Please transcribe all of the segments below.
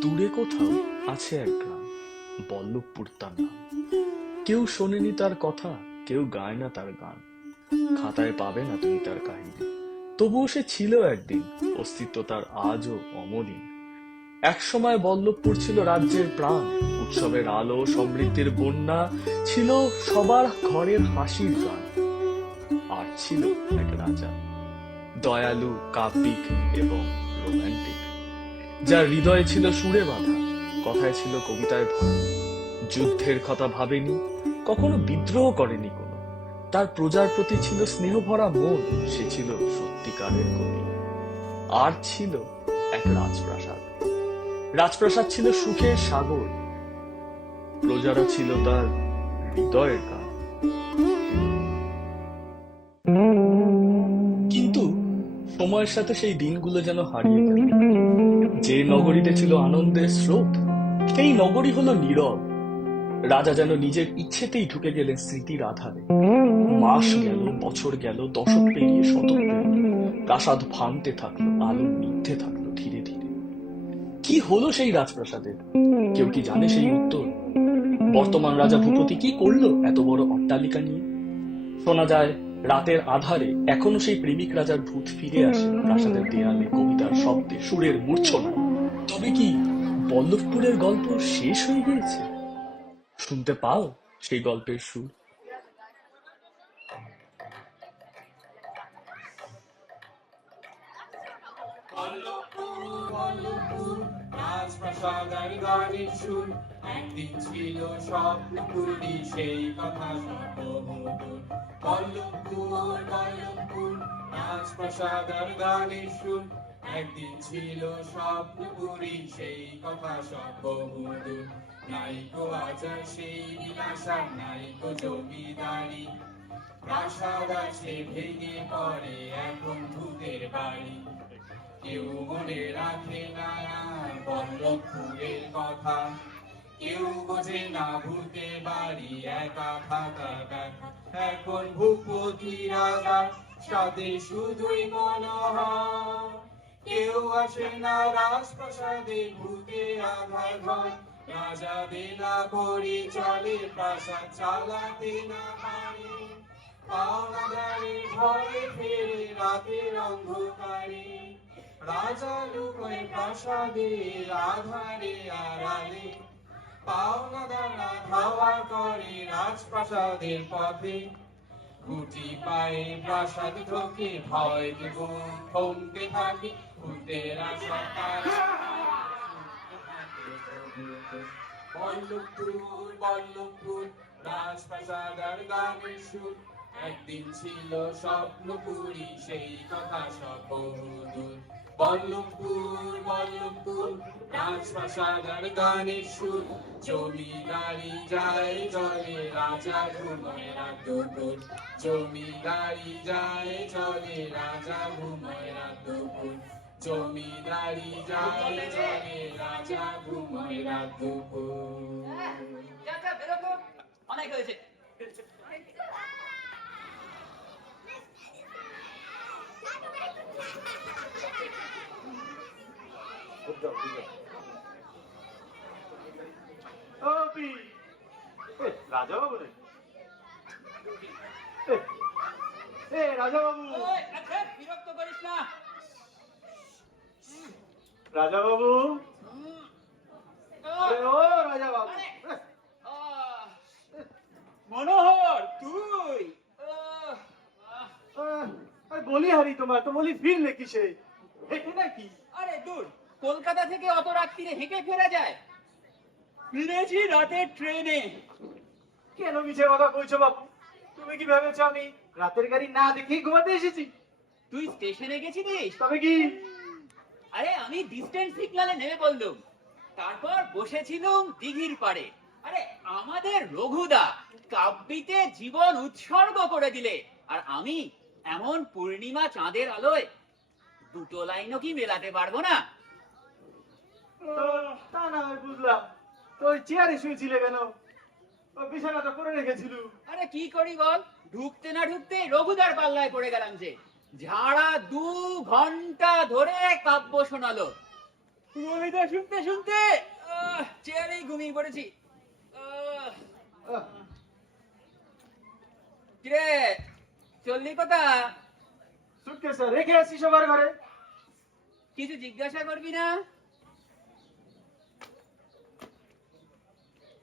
দূরে কোথাও আছে এক গ্রাম, বল্লভপুর তার নাম। কেউ শোনেনি তার কথা, কেউ গায় না তার গান। খাতায় পাবে না তুমি তার কাহিনী, তবুও সে ছিল একদিন, অস্তিত্ব তার আজও অমলিন। একসময় বল্লভপুর ছিল রাজ্যের প্রাণ, উৎসবের আলো, সমৃদ্ধির বন্যা, ছিল সবার ঘরের হাসির গান। আর ছিল এক রাজা, দয়ালু, কাব্যিক এবং রোমান্টিক, যার হৃদয়ে ছিল সুরে বাঁধা, কথায় ছিল কবিতায় ভরা। যুদ্ধের কথা ভাবেনি, কখনো বিদ্রোহ করেনি কোনো। তার প্রজার প্রতি ছিল স্নেহ ভরা মন, সে ছিল সত্যিকারের কবি। আর ছিল এক রাজপ্রাসাদ। রাজপ্রাসাদ ছিল সুখের সাগর, প্রজারা ছিল তার হৃদয়ের গান। কিন্তু সময়ের সাথে সেই দিনগুলো যেন হারিয়ে গেল। যে নগরীতে ছিল আনন্দের স্রোত, সেই নগরী হলো নীরব। রাজা যেন নিজের ইচ্ছেতেই ঢুকে গেলেন স্মৃতির আধারে। মাস গেল, বছর গেল, দশক পেরিয়ে শতক পেরিয়ে প্রাসাদ ভাঙতে থাকলো, আলো নিভতে থাকলো ধীরে ধীরে। কি হলো সেই রাজপ্রাসাদের? কেউ কি জানে সেই উত্তর? বর্তমান রাজা ভূপতি কি করলো এত বড় অট্টালিকা নিয়ে? শোনা যায় রাতের আধারে এখনো সেই প্রেমিক রাজার ভূত ফিরে আসে প্রাসাদের দেয়ালে, কবিতার শব্দে, সুরের মূর্ছনায়। তবে কি বল্লভপুরের গল্প শেষ হয়ে গিয়েছে? শুনতে পাও সেই গল্পের সুর? বল্লভপুর বল্লভপুর রাজপ্রাসাদের গানের সুর। একদিন ছিল স্বপ্নপুরী, সেই কথা সর্বমধুর। বল্লভপুর বল্লভপুর রাজপ্রাসাদের গানের সুর। একদিন ছিল স্বপ্নপুরী, সেই কথা সর্বমধুর। নাইকো আজ সেই বিলাসা, নাইকো জমিদারি। প্রাসাদ আছে ভেঙে পড়ে, এখন ভূতের বাড়ি। কেউ মনে রাখে না আর বল্লভপুরের কথা, কেউ বোঝে না ভূতে বাড়ি একা থাকার ব্যথা। এখন ভূপতি রাজা সাথে শুধুই মনোহর, কেউ আসে না রাজপ্রাসাদে, ভূতে আধার ঘর। রাজা দেনা করি চলে, প্রাসাদ চালাতে না পারে। পাওনাদারে ঘরে ফেরে রাতের অন্ধকারে। রাজা লুকোয় প্রাসাদের আধারে আড়ালে। পাওনাদাররা ধাওয়া করে রাজপ্রাসাদের পথে। গুটি পায়ে প্রাসাদ ঢোকে, ভয় দেব থমকে থাকে। ভূতের আশা তারা বল্লভপুর বল্লভপুর রাজপ্রাসাদের গানের সুর। একদিন ছিল স্বপ্নপুরী, সেই কথা সর্বদূর। বল্লভপুর বল্লভপুর রাজপ্রাসাদের গানের সুর। জমিদারি যায় চলে, রাজা ঘুমোয় রাত দুপুর। জমিদারি যায় চলে, রাজা ঘুমোয় রাত দুপুর। জমিদারি যায় চলে, রাজা ঘুমোয় রাত দুপুর। অনেক হয়েছে। রাজা বাবু রে, রাজা বাবু, আচ্ছা, বিরক্ত করিস না। রাজা বাবু, ও রাজা বাবু। মনোহর, তুই? বলি হারি তোমার তো, বলি ফিরলে কিসে? হেঁটে নাকি? আরে দূর, কলকাতা থেকে অত রাত্রিরে হেঁটে ফেরা যায়? ফিরেছি রাতের ট্রেনে। কেন মিছে কথা কইছো বাবু? তুমি কি ভেবেছো আমি রাতের গাড়ি না দেখেই ঘুমাতে এসেছি? তুই স্টেশনে গেছিলিস? তবে কি? আরে আমি ডিস্টেন্স সিগন্যালে নেমে পড়লুম, তারপর বসেছিলুম দিঘির পাড়ে। আরে আমাদের রঘুদা কাব্যিতে জীবন উৎসর্গ করে দিলে, আর আমি এমন পূর্ণিমা চাঁদের আলোয় দুটো লাইনও কি মেলাতে পারবো না? তা না হয় বুঝলাম, তো ওই চেয়ারে শুয়েছিলে কেন? বিছানাটা করে রেখেছিল। আরে কি করি বল, ঢুকতে না ঢুকতে রঘুদার পাল্লায় পড়ে গেলাম যে। ঝাড়া 2 ঘন্টা ধরে কাব্য শোনালো। কবিতা শুনতে শুনতে চেয়ারেই ঘুমিয়ে পড়েছি। কিরে, চললি কোথা? সুটকেসে রেখে আসি সবার ঘরে। কিছু জিজ্ঞাসা করবি না?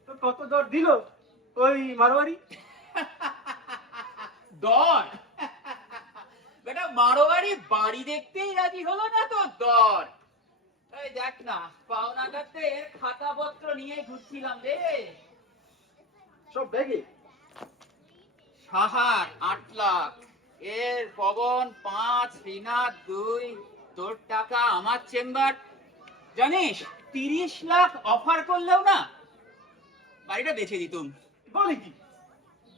তো কত দর দিল ওই মারোয়ারি? দর? বেটা মারোয়ারি বাড়ি দেখতেই রাজি হলো না তো দর? এই দেখ না, পাওনা কাটতে খাতাপত্র নিয়ে ঘুরছিলাম রে। সব ব্যাগে? সাহার 8 লাখ, এর পবন 5, শ্রীনাথ 2, তোর টাকা আমার চেম্বার। জানিস 30 লাখ অফার করলেও না বাড়িটা বেচে দিতুম। বলে কি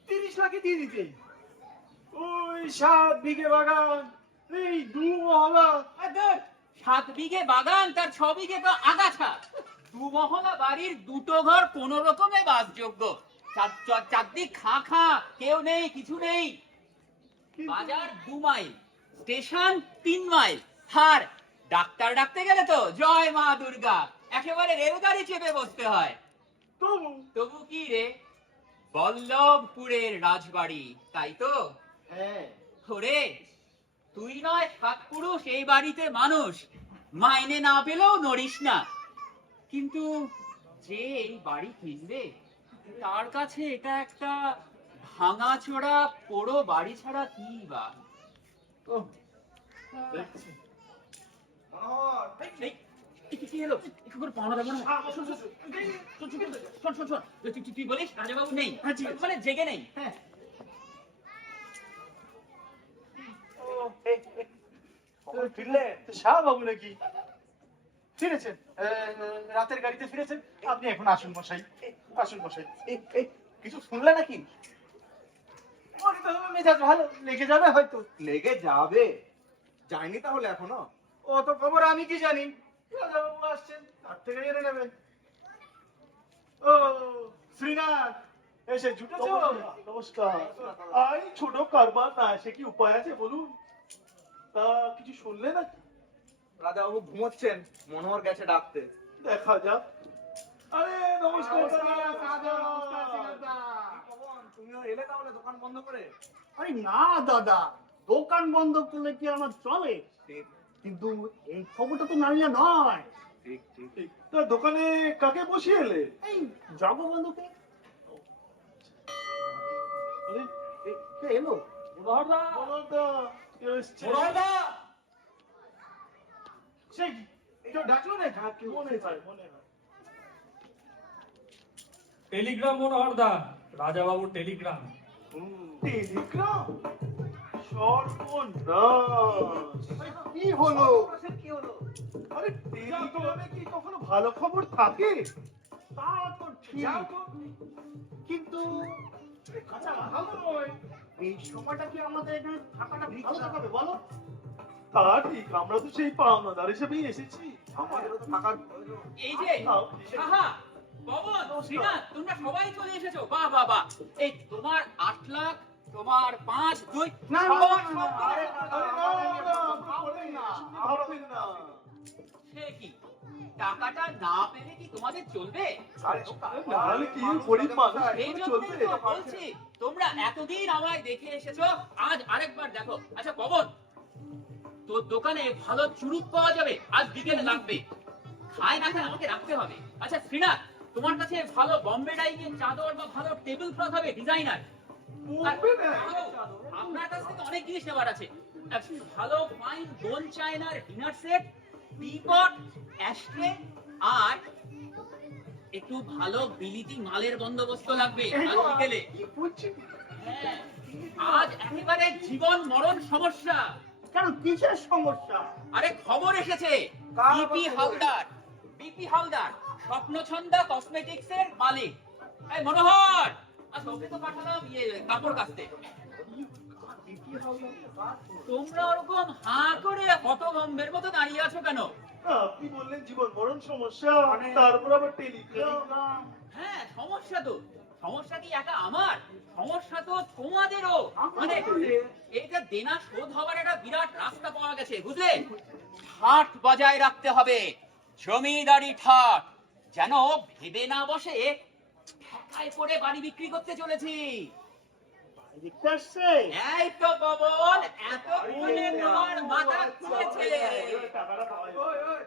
30 লাখে দিয়ে দিতে? ওই 7 বিঘে বাগান, এই 2 মহলা। 7 বিঘে বাগান, তার 6 বিঘে তো আগাছা। 2 মহলা বাড়ির 2টো ঘর কোন রকমে বাসযোগ্য। চারদিক খা খা, কেউ নেই, কিছু নেই। বাজার 2 মাইল, স্টেশন 3 মাইল। আর ডাক্তার ডাকতে গেলে তো জয় মা দুর্গা, একেবারে রেলগাড়ি চেপে বসতে হয়। তবু কি রে, বল্লভপুরের রাজবাড়ি, তাই তো? হ্যাঁ। ওরে, তুই নয় 7 পুরুষ এই বাড়িতে মানুষ, মাইনে না পেলেও নড়িস না। কিন্তু যে এই বাড়ি কিনবে তার কাছে এটা একটা ভাঙাচোরা পোড়ো বাড়ি ছাড়া কি বা? কি হলো? একটু করে পাওনা দেবো না? শোন, তুই বলিস রাজাবাবু নেই, মানে জেগে নেই। হ্যাঁ, ফিরলে শাহ বাবু নাকি ফিরেছেন? রাতের গাড়িতে ফিরেছেন। আপনি এখন আসুন মশাই, আসুন মশাই। কিছু শুনলে নাকি? মনে তো হবে মেজাজ ভালো, লেগে যাবে হয়তো। লেগে যাবে? যায়নি তাহলে এখনো? অত খবর আমি কি জানি? রাজাবাবু আসছেন, তার থেকে জেনে নেবেন। ও শ্রীনাথ, এসে জুটেছো? নমস্কার। এই ছোট কারবার না এসে কি উপায় আছে বলুন? তা কিছু শুনলে নাকি? রাজাবাবু ঘুমোচ্ছেন, মনোহর গেছে ডাকতে। দেখা যাক। আরে নমস্কার। তুমিও এলে তাহলে দোকান বন্ধ করে? আরে না দাদা, দোকান বন্ধ করলে কি আমার চলে? ঠিক কিন্তু এই খবরটা তো নালিয়া নয়। ঠিক ঠিক। তা দোকানে কাকে বসিয়ে এলে? এই জগবন্ধুকে। আরে কে এলো? বলদা, কে এসছে? সে কি কেউ ডাকলো না? মনে হয়। টেলিগ্রাম মনোহরদা, রাজাবাবুর টেলিগ্রাম। টেলিগ্রাম? সর্বনাশ! কি হলো? আরে টেলিগ্রামে কি কখনো ভালো খবর থাকে? তা তো ঠিক, কিন্তু আচ্ছা ভালো নয়। এই সময়টা কি আমাদের এখানে থাকাটা ভালো দেখাবে বলো? তা ঠিক, আমরা তো সেই পাওনাদার হিসেবেই এসেছি। আমাদেরও তো থাকার প্রয়োজন। এই যে সাহা, পবন, শ্রীনাথ, তোমরা সবাই চলে এসেছো। বাহ বাহ বাহ। এই তোমার 8 লাখ, তোমার 5, 2 না, না, না, আরে ভাববেন না। সে কি, টাকাটা না পেলে কি তোমাদের চলবে? নাহলে কি গরিব মানুষ এই কিভাবে জন্যই চলবে? তো বলছি, তোমরা এতদিন আমায় দেখে এসেছো, আজ আরেকবার দেখো। আচ্ছা পবন, তোর দোকানে ভালো চুরুট পাওয়া যাবে, আজ বিকেলে লাগবে। খায় না খায় আমাকে রাখতে হবে। আচ্ছা শ্রীনাথ, তোমার কাছে ভালো বম্বে ডাইংয়ের চাদর বা ভালো টেবিল ক্লথ হবে ডিজাইনার। আপনার কাছ থেকে অনেক জিনিস নেবার আছে। ভালো ফাইন বোন চায়নার ডিনার সেট, টিপট, অ্যাশট্রে, আর একটু ভালো বিলিতি মালের বন্দোবস্ত লাগবে আজ বিকেলে। হ্যাঁ, আজ একেবারে জীবন মরণ সমস্যা। কেন, কিসের সমস্যা? আরে খবর এসেছে, বিপি হালদার স্বপ্নছন্দা কসমেটিক্স এর মালিক। এই মনোহর, আজ ওকে তো পাঠালাম কাপড় কাচতে। তোমরা ওরকম হাঁ করে হতভম্বের মতো দাঁড়িয়ে আছো কেন? আপনি বললেন জীবন মরণ সমস্যা, তারপর আবার টেলিগ্রাম। হ্যাঁ, সমস্যা তো, সমস্যা কি একা আমার? সমস্যা তো তোমাদেরও। মানে এটা দেনা শোধ হওয়ার একটা বিরাট রাস্তা পাওয়া গেছে, বুঝলে? হাট বজায় রাখতে হবে, জমিদারি ঠাট, যেন ভেবে না বসে ঠেকায় পড়ে বাড়ি বিক্রি করতে চলেছি। দেখতে আসছে এই তো পবন, এতক্ষণে তোমার মাথা খুলেছে। টাকাটা পাওয়া যায়। ওই, ওই,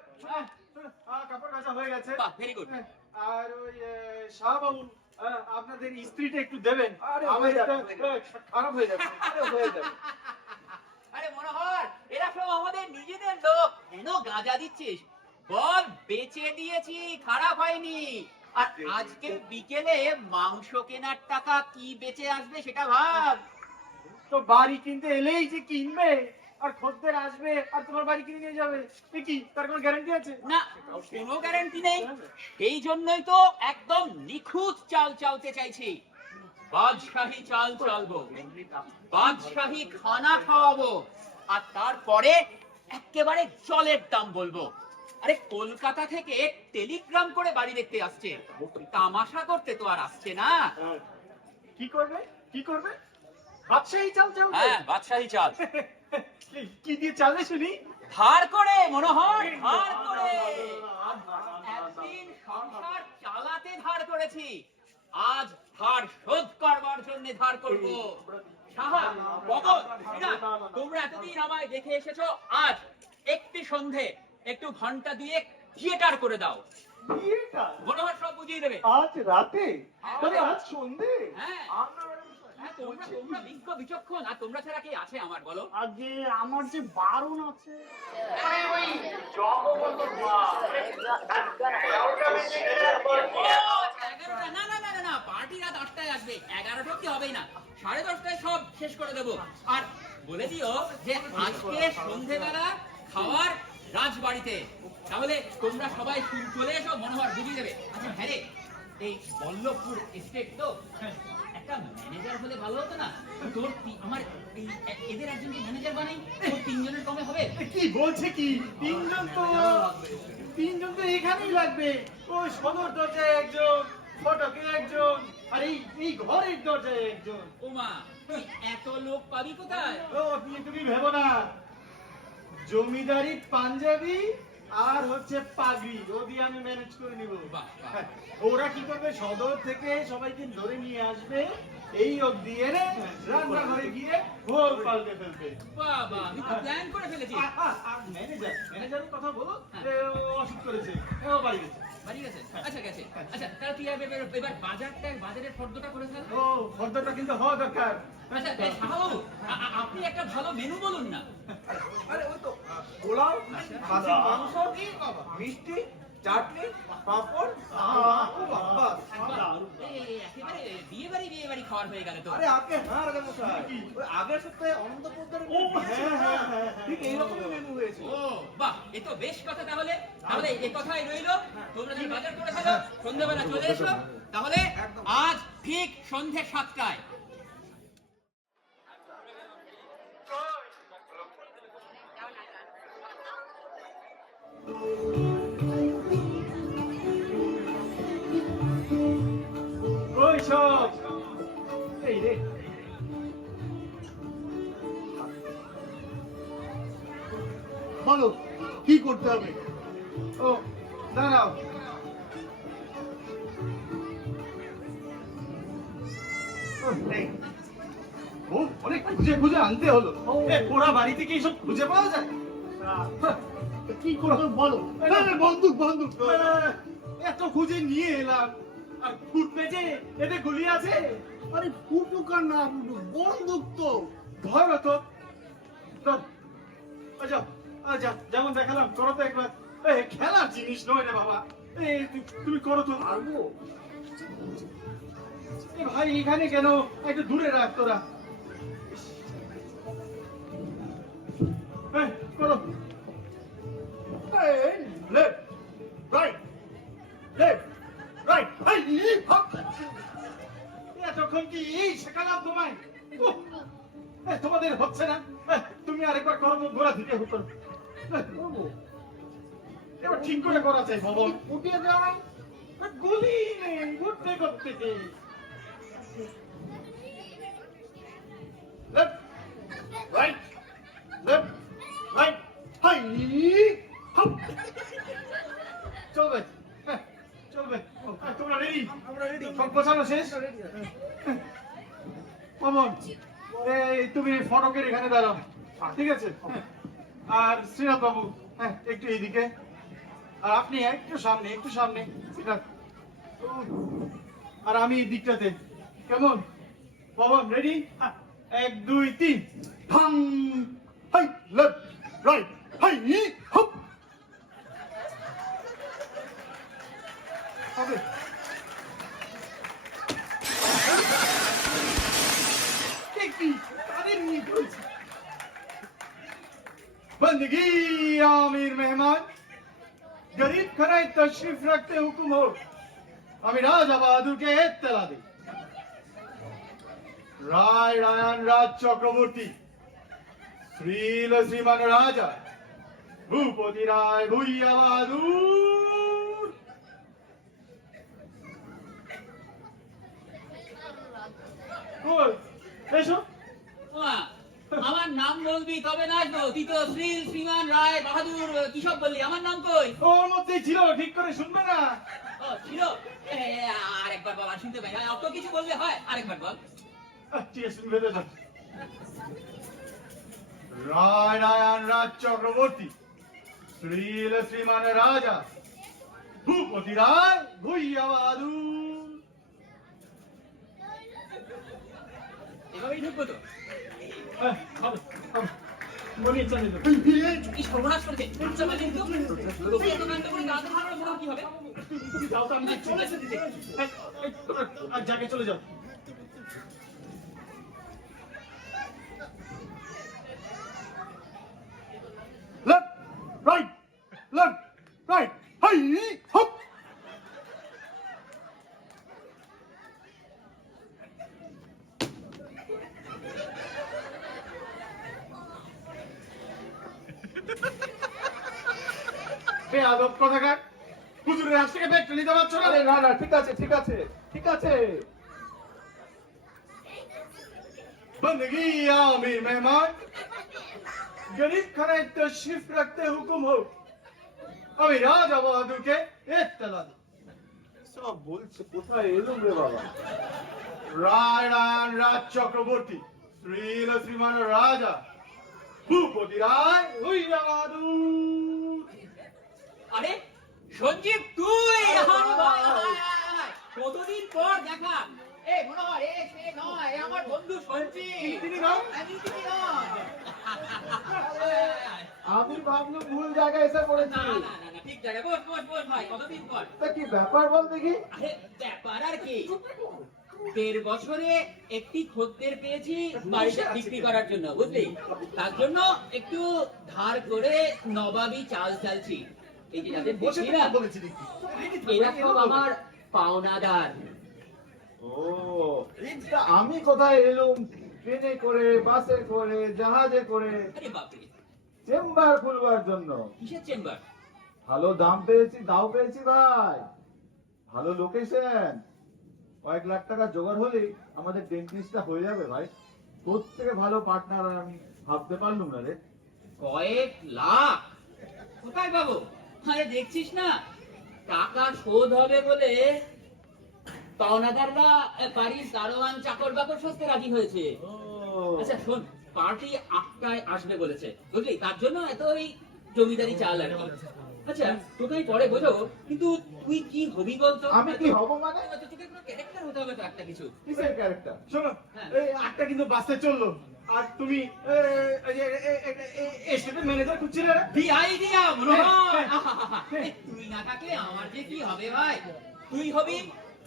কাপড় কাচা হয়ে গেছে। বাহ, ভেরি গুড। আর ওই শাহবাবু, আপনাদের ইস্ত্রিটা একটু দেবেন। আরে, আমার হয়ে যাবে, এটা হয়ে যাবে। খারাপ হয়ে যাচ্ছে। আরে হয়ে যাবে। আরে মনোহর, এরা সব আমাদের নিজেদের লোক, কেন গাঁজা দিচ্ছিস? বল, বেচে দিয়েছি, খারাপ হয়নি। আর আজকে বিকেলে মাংস কেনার টাকা কি বেঁচে আসবে সেটা ভাব। তো বাড়ি কিনতে এলেই যে কিনবে আর খদ্দের আসবে আর তোমার বাড়ি কিনে নিয়ে যাবে, এ কি তার কোনো গ্যারান্টি আছে? না, কোনো গ্যারান্টি নেই। এই জন্যই তো একদম নিখুঁত চাল চালতে চাইছি। বাদশাহী চাল চালবো, বাদশাহী খানা খাওয়াবো, আর তারপরে একেবারে জলের দাম বলবো। আরে কলকাতা থেকে টেলিগ্রাম করে বাড়ি দেখতে আসছে, তামাশা করতে তো আর আসছে না। কি করবে? কি করবে? বাদশাহী চাল চালবে? হ্যাঁ, বাদশাহী চাল। কি দিয়ে চালবে শুনি? ধার করে মনোহর, ধার করে। একদিন সংসার চালাতে ধার করেছি, আজ ধার শোধ করবার জন্য ধার করব। সাহা, বগল, শ্রীনাথ, তোমরা এতদিন আমায় দেখে এসেছো, আজ একটি সন্ধে একটু ঘন্টা দিয়ে থিয়েটার করে দাও। বিয়েটা মনোহর সব বুঝিয়ে দেবে। আজ রাতে, মানে আজ সন্ধে। হ্যাঁ, হ্যাঁ, তোমরা বিজ্ঞ বিচক্ষণ, আর তোমরা ছাড়া কে আছে আমার, বলো? আগে আমার যে বারণ আছে। না না না না না, পার্টি রাত 8টায় আসবে, 11টা অব্দি হবেই না, 10:30টায় সব শেষ করে দেবো। আর বলে দিও যে আজকে সন্ধেবেলা খাওয়ার রাজবাড়িতে, তাহলে তোমরা সবাই চলে এসো, মনোহর বুঝিয়ে দেবে। আচ্ছা হ্যাঁ রে, এই বল্লভপুর এস্টেট তো, একটা ম্যানেজার হলে ভালো হতো না? তোর আমার এদের একজনকে ম্যানেজার বানাই, তোর 3 জনের কমে হবে? কি বলছে কি? তিনজন তো এখানেই লাগবে। ওই সদর দরজায় একজন, ফটকে একজন, আর এই ঘরের দরজায় একজন। ওমা, তুই এত লোক পাবি কোথায়? ও তুমি ভেবো না, জমিদারি পাঞ্জাবি আর হচ্ছে পাগড়ি, ও দিয়ে আমি ম্যানেজ করে নিব। বাহ, বাহ। হ্যাঁ, ওরা কি করবে, সদর থেকে সবাইকে ধরে নিয়ে আসবে, এই অবধি এনে রান্নাঘরে গিয়ে ঘোর পাল্টে ফেলবে। বাবা, আমি তো প্ল্যান করে ফেলেছি। ম্যানেজারের কথা বলো, ও অসুখ করেছে, ও বাড়ি গেছে। বাড়ি গেছে? আচ্ছা গেছে। আচ্ছা, তাহলে তুই এবার বাজারের ফর্দটা করে ফেল। ও ফর্দটা কিন্তু হওয়া দরকার। আচ্ছা, এই শাহবাবু, আপনি একটা ভালো মেনু বলুন না। আরে ওই তো পোলাও, খাসির মাংস, মিষ্টি, চাটনি, পাঁপড়, বাবা। একেবারে বিয়ে বাড়ি খাওয়ার হয়ে গেল তো। আরে আগে হ্যাঁ রাজা মশাই, ওই আগের সপ্তাহে অনন্ত পোদ্দারের ও, হ্যাঁ, হ্যাঁ, ঠিক এইরকমই মেনু হয়েছে। ও বাহ, এ তো বেশ কথা। তাহলে এ কথাই রইলো, তোমরা যদি বাজার করে ফেলো, সন্ধ্যাবেলা চলে এসো। তাহলে আজ ঠিক সন্ধ্যে 7টায়। ওই সব এই রে, বলো কি করতে হবে? ও দাঁড়াও, ও অনেক খুঁজে খুঁজে আনতে হলো। পোড়া বাড়িতে কি সব খুঁজে পাওয়া যায়? কি করতে হবে বলো? বন্দুক বন্দুক। এত খুঁজে নিয়ে এলাম, আর ফুটবে যে এতে গুলি আছে। আরে ফুটুক আর না ফুটুক, বন্দুক তো। ধরো তো, ধর। আচ্ছা আচ্ছা, যেমন দেখালাম করো তো একবার। খেলার জিনিস নয় রে বাবা, তুমি করো তো। পারবো? ভাই এখানে কেন, একটু দূরে রাখ তোরা। করো। Left right, left right. এতক্ষণ কি এই শেখালাম তোমায়? উহ, তোমাদের হচ্ছে না? তুমি আরেকবার করো, গোড়া থেকে হোক করো। এবার ঠিক করে করা চাই ভবন। ফুটিয়ে দেওয়া গুলি নেই, ঘুরতে করতে left right, left right, high hop. শেষ? পবন, এই তুমি ফটকের এখানে দাঁড়াও, ঠিক আছে? আর শ্রীনাথ বাবু, হ্যাঁ একটু এইদিকে, আর আপনি একটু সামনে, একটু সামনে, শ্রীনাথ। আর আমি এই দিকটাতে, কেমন? পবন রেডি? 1 2 3 ঠাং high left right high hop হবে। কি তাদের নিয়ে চলছে। बंदगी आमिर मेहमान गरीब खराय तशरीफ रखते हुकुम हो আমি রাজা বাহাদুরকে এত্তেলা দিই রায় রায়ান রাজ চক্রবর্তী শ্রীল শ্রীমান রাজা ভূপতি রায় ভূইয়া বাহাদুর কই এসো ওমা, আমার নাম বলবি তবে না আসবো। তুই তো শ্রী শ্রীমান রায় বাহাদুর কি সব বললি, আমার নাম কই? ওর মধ্যেই ছিল, ঠিক করে শুনবে না? ও ছিল। আরেকবার বল, আর শুনতে পাই। অত কিছু বললে হয়, আরেকবার বল। ঠিক আছে শুনবে তো যাও। রায় রায়ান রাজ চক্রবর্তী শ্রীল শ্রীমান রাজা ভূপতি রায় ভূইয়া বাহাদুর এভাবেই ঢুকবো তো? মনে চলে যাবে। কি সর্বনাশ করেছে। চলো কিন্তু। তুই এত কাণ্ড করে দাঁত ভাঙলে বড় কি হবে? তুমি যাও তো, আমি দেখছি। চলে এসে দিতে। তোমরা আর জায়গায় চলে যাও। Left right left right high hop বেয়াদব কোথাকার, হুজুরের হাত থেকে ব্যাগটা নিতে পারছো না? আরে না না, ঠিক আছে ঠিক আছে ঠিক আছে। बंदगी आमिर मेहमान गरीब खाना तशरीफ रखते हुकुम हो আমি রাজা বাহাদুরকে এত্তেলা দিই সব বলছে কোথায় এলুম রে বাবা রায় রায়ান রাজ চক্রবর্তী শ্রীল শ্রীমান রাজা ভূপতি রায় ভূইয়া বাহাদুর আরে সঞ্জীব, তুই? আরে ভাই, কতদিন পর দেখা। এই মনোহর, সে নয়, এ আমার বন্ধু সঞ্জীব। তিনি নাও? আমি তিনি নয়। আমি ভাবলাম ভুল জায়গায় এসে পড়েছি না না না না, ঠিক জায়গায়। বস বস বস ভাই, কতদিন পর। তা কি ব্যাপার বল দেখি আরে ব্যাপার আর কি, 1.5 বছরে একটি খদ্দের পেয়েছি বাড়িটা বিক্রি করার জন্য, বুঝলি? তার জন্য একটু ধার করে নবাবী চাল চালছি। এই যে যাদের বসে দেখি না, বলেছি দেখি এরা সব আমার পাওনাদার। ও তা আমি কোথায় এলুম ট্রেনে করে বাসে করে জাহাজে করে আরে বাপরে, চেম্বার খুলবার জন্য কিসের চেম্বার? ভালো দাম পেয়েছি দাও পেয়েছি ভাই ভালো লোকেশন কয়েক লাখ টাকা জোগাড় হলেই আমাদের ডেন্টিস্টটা হয়ে যাবে ভাই তোর থেকে ভালো পার্টনার আমি ভাবতে পারলুম না রে কয়েক লাখ? কোথায় পাবো? আরে দেখছিস না, টাকা শোধ হবে বলে পাওনাদাররা বাড়ির দারোয়ান চাকর বাকর সস্তে রাজি হয়েছে। ও আচ্ছা শোন, পার্টি 8টায় আসবে বলেছে, বুঝলি? তার জন্য এত ওই জমিদারি চাল আর কি। আচ্ছা তোকে আমি পরে বোঝাবো, কিন্তু তুই কি হবি বলতো? আমি কি হব মানে তোকে কোনো ক্যারেক্টার হতে হবে তো একটা কিছু। কিসের ক্যারেক্টার শোনো হ্যাঁ। এই আটটা কিন্তু বাসে চললো আর তুমি স্টেটের ম্যানেজার খুঁজছিলে না? কি আইডিয়া মনোহর! হ্যাঁ। তুই না থাকলে আমার যে কি হবে ভাই। তুই হবি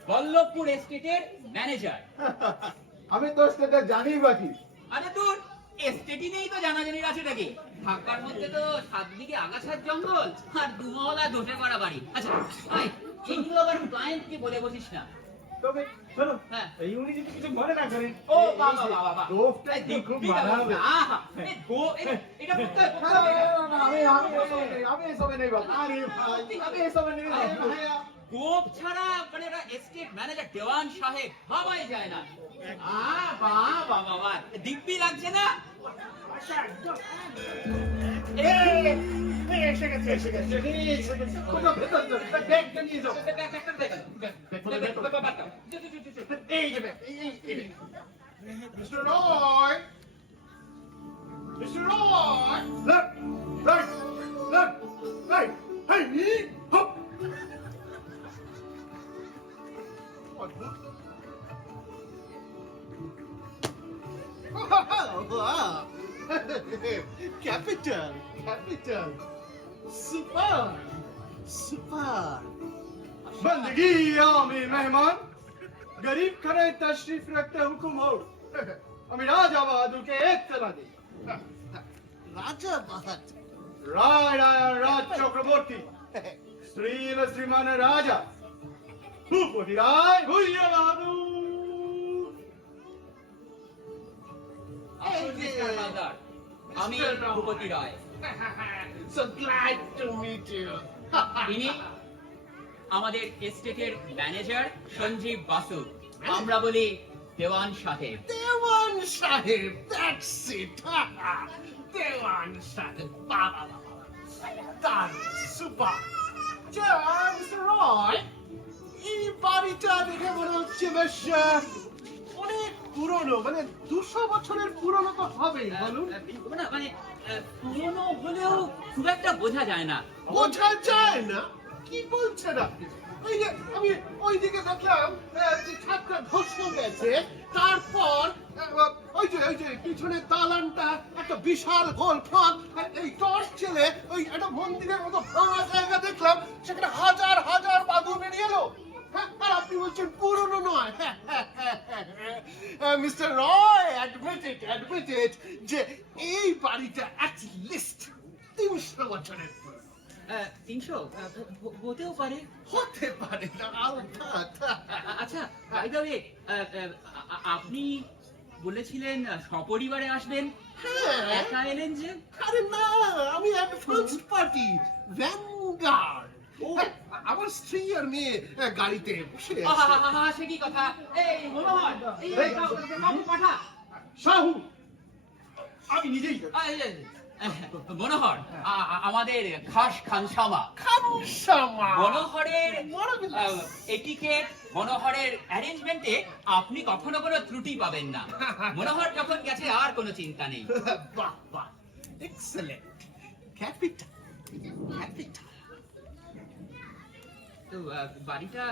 বল্লভপুর এস্টেটের ম্যানেজার। আমি তো সেটা জানি বাকি আরে তোর এস্টেটই নেই তো জানাজানির আছে নাকি? ঢাকার মধ্যে তো 7 দিকে আগাছার জঙ্গল আর 2 মহলা ধসে পড়া বাড়ি। আচ্ছা ভাই, এইগুলো আবার ক্লায়েন্টকে বলে বসিস না। তবে শোনো হ্যাঁ। এই উনি যদি কিছু মনে না করেন ও বাবা বাবা বাবা, গোফটা একটু খুব মানাবে। আহা, এই গো, এটা করতে হবে, করতে না, হবে। না, না, আমি এসবে নেই বাবা আরে ভাই আমি এসবে নেই আরে বাবা। ভাইয়া, গোপ ছাড়া মানে ওরা এস্টেট ম্যানেজার দেওয়ান সাহেব ভাবাই যায় না। বাহ বাহ বাহ বাহ, দিব্যি লাগছে না? এসে গেছে এসে গেছে এসে গেছে তোমরা ভেতর যাও ব্যাগটা নিয়ে যাও ব্যাগটা নিয়ে যাও। এই যে মিস্টার রয়, মিস্টার রয়, Left, right, left, right. Hey, knee, hop. wow. Capital, capital. Super, super. बंदगी आमी मेहमान गरीब खरे तशरीफ रखते हुक्म हो আমি রাজা বাহাদুরকে এতলা দিই রাজা বাহাদুর। রায় রায় রাজ চক্রবর্তী শ্রীল শ্রীমান রাজা ভূপতি রায় ভূয়া বাহাদুর আসুন, মিস্টার হালদার। আমি ভূপতি রায়। So glad to meet you. ইনি আমাদের এস্টেটের ম্যানেজার সঞ্জীব বাসু, আমরা বলি দেওয়ান সাহেব। Dewan Sahib, that's it. Dewan Sahib. Baba, that's super. Mr. Roy, এই বাড়িটা দেখে মনে হচ্ছে বেশ অনেক পুরনো, মানে 200 বছরের পুরনো তো হবেই, বলুন। মানে পুরনো হলেও খুব একটা বোঝা যায় না। বোঝা যায় না? কি বলছেন আপনি? ওই যে আমি ওইদিকে দেখলাম যে ছাদটা ধসে গেছে, তারপর ওই যে পিছনের দালানটা একটা বিশাল গোল ফাঁক, এই টর্চ ছেলে ওই একটা মন্দিরের মতো ভাঙা জায়গা দেখলাম, সেখানে হাজার হাজার বাদুড় বেরিয়ে এলো। হ্যাঁ, আর আপনি বলছেন পুরনো নয়। মিস্টার রয়, অ্যাডমিট ইট যে এই বাড়িটা অ্যাট লিস্ট 300 বছরের পুরনো। 300 হতেও পারে। হতে পারে না, আলবাত। আচ্ছা, বাই দ্য ওয়ে, আপনি বলেছিলেন সপরিবারে আসবেন, হ্যাঁ। একা এলেন যে? আরে না, আমি অ্যাডভান্স পার্টি, ভ্যানগার্ড। আমার স্ত্রী আর মেয়ে গাড়িতে বসে আছে। সে কি কথা? এই মনোহর, এই কাউকে পাঠা। শাহু আমি নিজেই যাচ্ছি। মনোহর, আমাদের খাস খানসামা। খানসামা। মনোহরের এটিকেট, মনোহরের অ্যারেঞ্জমেন্টে আপনি কখনো কোনো ত্রুটি পাবেন না। মনোহর যখন গেছে আর কোনো চিন্তা নেই। বাহ বাহ, এক্সেলেন্ট, ক্যাপিটাল, ক্যাপিটাল। তো বাড়িটা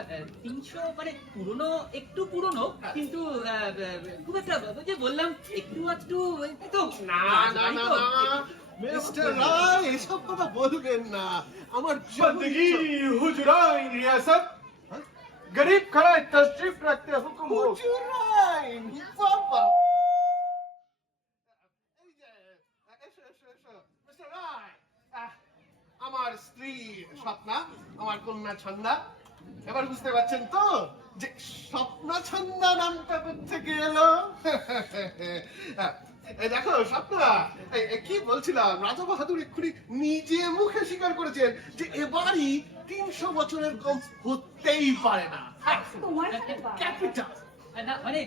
300 মানে পুরনো, একটু পুরনো, কিন্তু খুব একটা, যে বললাম একটু একটু তো না না না না, মিস্টার রায় এসব কথা বলবেন না। আমার बंदगी हुजराइन रियासत गरीब खड़ा तशरीफ रखते हुक्म हो হুজুরাইন, বাবা। এই যে, এসো। মিস্টার রায়, আমার স্ত্রী স্বপ্না, আমার কন্যা ছন্দা। এবার বুঝতে পারছেন তো যে স্বপ্না ছন্দা নামটা কোত্থেকে এলো? এই দেখো স্বপ্না, কি বলছিলাম, রাজা বাহাদুর এক্ষুনি নিজে মুখে স্বীকার করেছেন যে এবারই 300 বছরের কম হতেই পারে না। তোমার সাথে বাড়া। ক্যাপিটাল। না মানে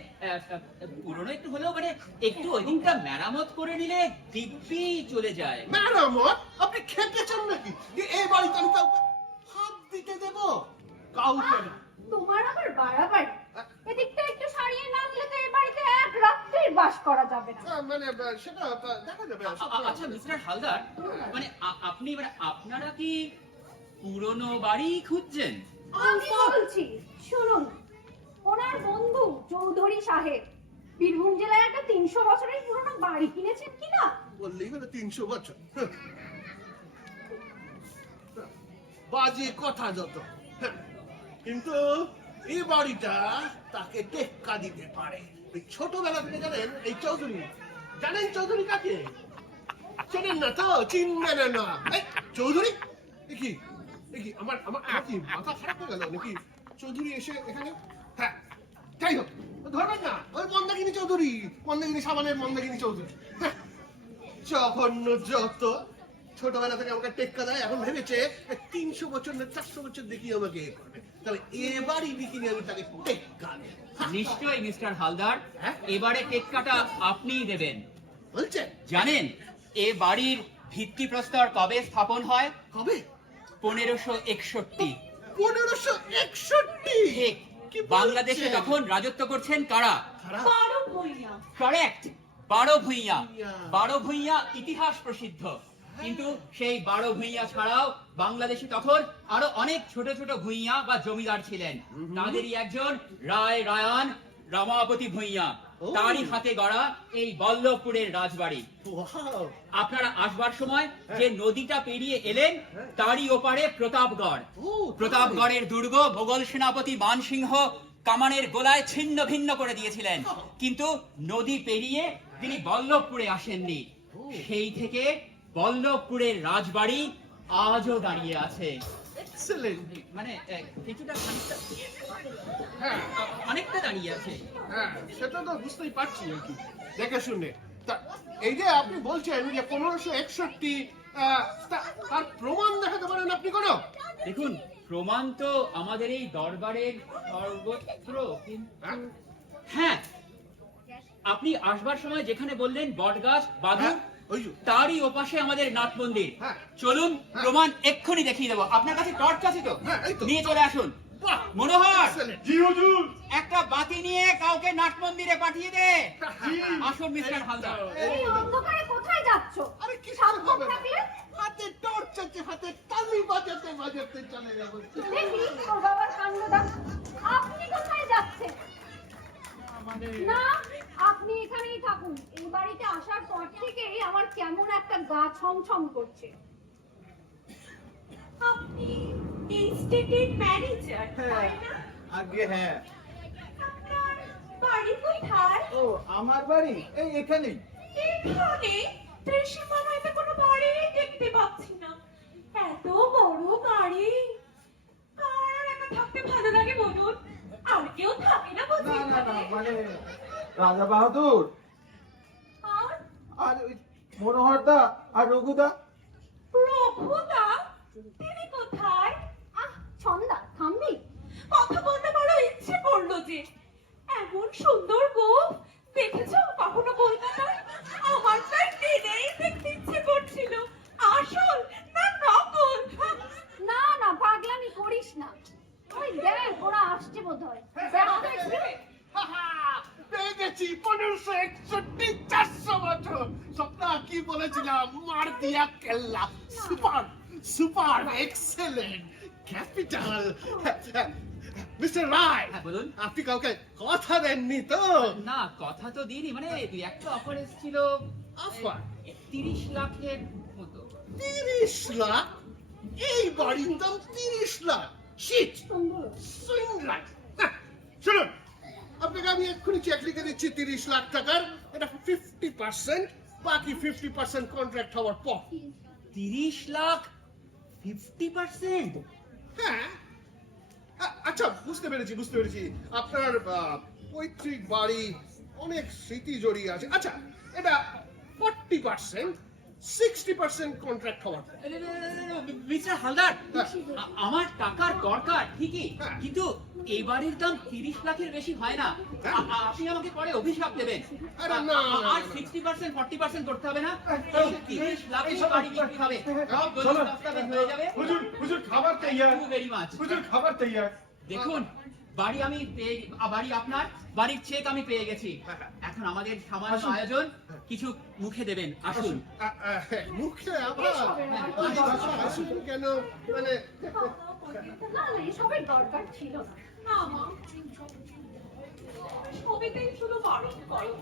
পুরনো একটু হলেও মানে একটু ওই দিনটা মেরামত করে নিলে দিব্যি চলে যায়। মেরামত? আপনি খেপেছেন নাকি যে এই বাড়িতে আমি কাউকে হাত দিতে দেব? কাউকে না। তোমার আবার বাড়াবাড়ি। এদিকটা একটু সারিয়ে না দিলে তো এই বাড়িতে এক রাত্রির বাস করা যাবে না। মানে সেটা দেখা যাবে। আচ্ছা মিস্টার হালদার, মানে আপনি মানে আপনারা কি পুরনো বাড়ি খুঁজছেন? আমি বলছি, শুনুন, ওনার বন্ধু চৌধুরী সাহেব বীরভূম জেলায় একটা 300 বছরের পুরনো বাড়ি কিনেছেন কিনা? বললেই হলো 300 বছর। বাজে কথা যত। কিন্তু এই বাড়িটা তাকে টেক্কা দিতে পারে। এই ছোটবেলা থেকে জানেন এই চৌধুরী, জানেন চৌধুরী কাকে? চেনেন না তো? চিনবেন না। এই চৌধুরী, এ কি আমার কি মাথা খারাপ হয়ে গেল নাকি? চৌধুরী এসে এখানে, হ্যাঁ যাই হোক, ধরবেন না, ওই মন্দাকিনী চৌধুরী, মন্দাকিনী সাবানের মন্দাকিনী চৌধুরী। হ্যাঁ, জঘন্য যত। ছোটবেলা থেকে আমাকে টেক্কা দেয়, এখন ভেবেছে 300 বছর না 400 বছর দেখি আমাকে এ করবে। তাহলে এবারই বিকিনি আমি তাকে টেক্কা দেব। নিশ্চয়ই মিস্টার হালদার, হ্যাঁ? এবারে টেক্কাটা আপনিই দেবেন। বলছে জানেন এ বাড়ির ভিত্তিপ্রস্তর কবে স্থাপন হয়? কবে? 1561। 1561? ঠিক কি বাংলাদেশে বলছেন? তখন রাজত্ব করছেন কারা? খারাপ। বারো ভূঁইয়া। কারেক্ট, 12 ভূঁইয়া। ভূঁইয়া। 12 ভূঁইয়া ইতিহাস প্রসিদ্ধ। কিন্তু সেই 12 ভূঁইয়া ছাড়াও বাংলাদেশে তখন আরো অনেক ছোট ছোট ভূঁইয়া বা জমিদার ছিলেন। তাদেরই একজন রায় রায়ান রমাপতি ভূঁইয়া। ও। তারই হাতে গড়া এই বল্লভপুরের রাজবাড়ি। Wow! আপনারা আসবার সময় যে নদীটা পেরিয়ে এলেন তারই ওপারে প্রতাপগড়। ও, প্রতাপগড়ের দুর্গ মোগল সেনাপতি মানসিংহ কামানের গোলায় ছিন্ন ভিন্ন করে দিয়েছিলেন, কিন্তু নদী পেরিয়ে তিনি বল্লভপুরে আসেননি। সেই থেকে বল্লভপুরের রাজবাড়ি আজও দাঁড়িয়ে আছে। excellent! মানে কিছুটা খানিকটা হ্যাঁ, অনেকটা দাঁড়িয়ে আছে। হ্যাঁ, সেটা তো বুঝতেই পারছি আর কি, দেখে শুনে। তা এই যে আপনি বলছেন যে 1561, তার প্রমাণ দেখাতে পারেন আপনি কোনো? দেখুন, প্রমাণ তো আমাদের এই দরবারের সর্বত্র, কিন্তু হ্যাঁ? হ্যাঁ, আপনি আসবার সময় যেখানে বললেন বটগাছ বাদুর, হ্যাঁ, ওই যে। তারই ওপাশে আমাদের নাট মন্দির। হ্যাঁ। চলুন, প্রমাণ এক্ষুনি দেখিয়ে দেবো। আপনার কাছে টর্চ আছে তো? হ্যাঁ, এই তো। নিয়ে চলে আসুন। বাহ! মনোহর, Excellent! জি হুজুর। একটা বাতি নিয়ে কাউকে নাট মন্দিরে পাঠিয়ে দে। জি। আসুন মিস্টার হালদার। এই অন্ধকারে কোথায় যাচ্ছ? আরে কি সাবধান থাকলে হাতে টর্চ আছে, হাতে তালি বাজাতে বাজাতে চলে যাবো। দেখি ওর বাবার কাণ্ডটা। আপনি কোথায় যাচ্ছেন? না, আপনি এখানেই থাকুন। এই বাড়িতে আসার পর থেকেই আমার কেমন একটা গা ছমছম করছে। আপনি এই স্টেটের ম্যানেজার, তাই না? আগে হ্যাঁ। আপনার বাড়ি কোথায়? ও আমার বাড়ি এই এখানেই। এখানে ত্রিসীমানায় তো কোনো বাড়ি দেখতে পাচ্ছি না। এত বড় বাড়ি, কার একা থাকতে ভালো লাগে বলুন? আর কেউ থাকে না বুঝি না না না, এখানে? মানে রাজা বাহাদুর আর আর ওই মনোহরদা আর রঘুদা। রঘুদা, তিনি কোথায়? আহ ছন্দা, থামবি? কথা বলতে বড় ইচ্ছে করলো যে। এমন সুন্দর বউ দেখেছো কখনো কলকাতায়? আমার তাই দিনেই দেখতে ইচ্ছে করছিল। আসল না নকল? না না, পাগলামি করিস না। ওই দেখ, ওরা আসছে বোধহয়। দেখ তো একটু। পেয়ে গেছি 1561, 400 বছর। স্বপ্না কি বলেছিলাম? মার দিয়া কেল্লা। Super super excellent capital. Mister Roy, হ্যাঁ, বলুন। আপনি কাউকে কথা দেননি তো? না, কথা তো দিইনি, মানে দুই একটা অফার এসেছিল। Offer? 30 লাখের মতো। 30 লাখ? এই বাড়ির দাম 30 লাখ? শিট! সুইংলাইট! শুনুন, আপনাকে আমি এক্ষুনি চেক লিখে দিচ্ছি 30 লাখ টাকার। এটা 50%, বাকি 50% কন্ট্রাক্ট হওয়ার পর। 30 লাখ 50%? হ্যাঁ। আচ্ছা, বুঝতে পেরেছি। আপনার পৈতৃক বাড়ি, অনেক স্মৃতি জড়িয়ে আছে। আচ্ছা, এটা 40%, 60% কন্ট্রাক্ট হওয়ার পর। মিস্টার হালদার, হ্যাঁ। আমার টাকার দরকার ঠিকই, হ্যাঁ। কিন্তু এই বাড়ির দাম 30 লাখের বেশি হয় না। হ্যাঁ। আপনি আমাকে পরে অভিশাপ দেবেন। আরে না, না, না, আর না। 60% 40% করতে হবে না, কারণ 30 লাখের বাড়ি বিক্রি হবে। সব চলো। দলিল দস্তাবেজ হয়ে যাবে। হুজুর হুজুর খাবার তৈয়ার। Thank you very much. হুজুর খাবার তৈয়ার। দেখুন, বাড়ি আমি বাড়ি আপনার, বাড়ির চেক আমি পেয়ে গেছি। এখন আমাদের সামান্য আয়োজন, কিছু মুখে দেবেন। আসুন। মুখে আবার আসুন কেন? মানে না না, এসবের দরকার ছিল না। না মা, ছবিতেই শুধু বাড়ি করো।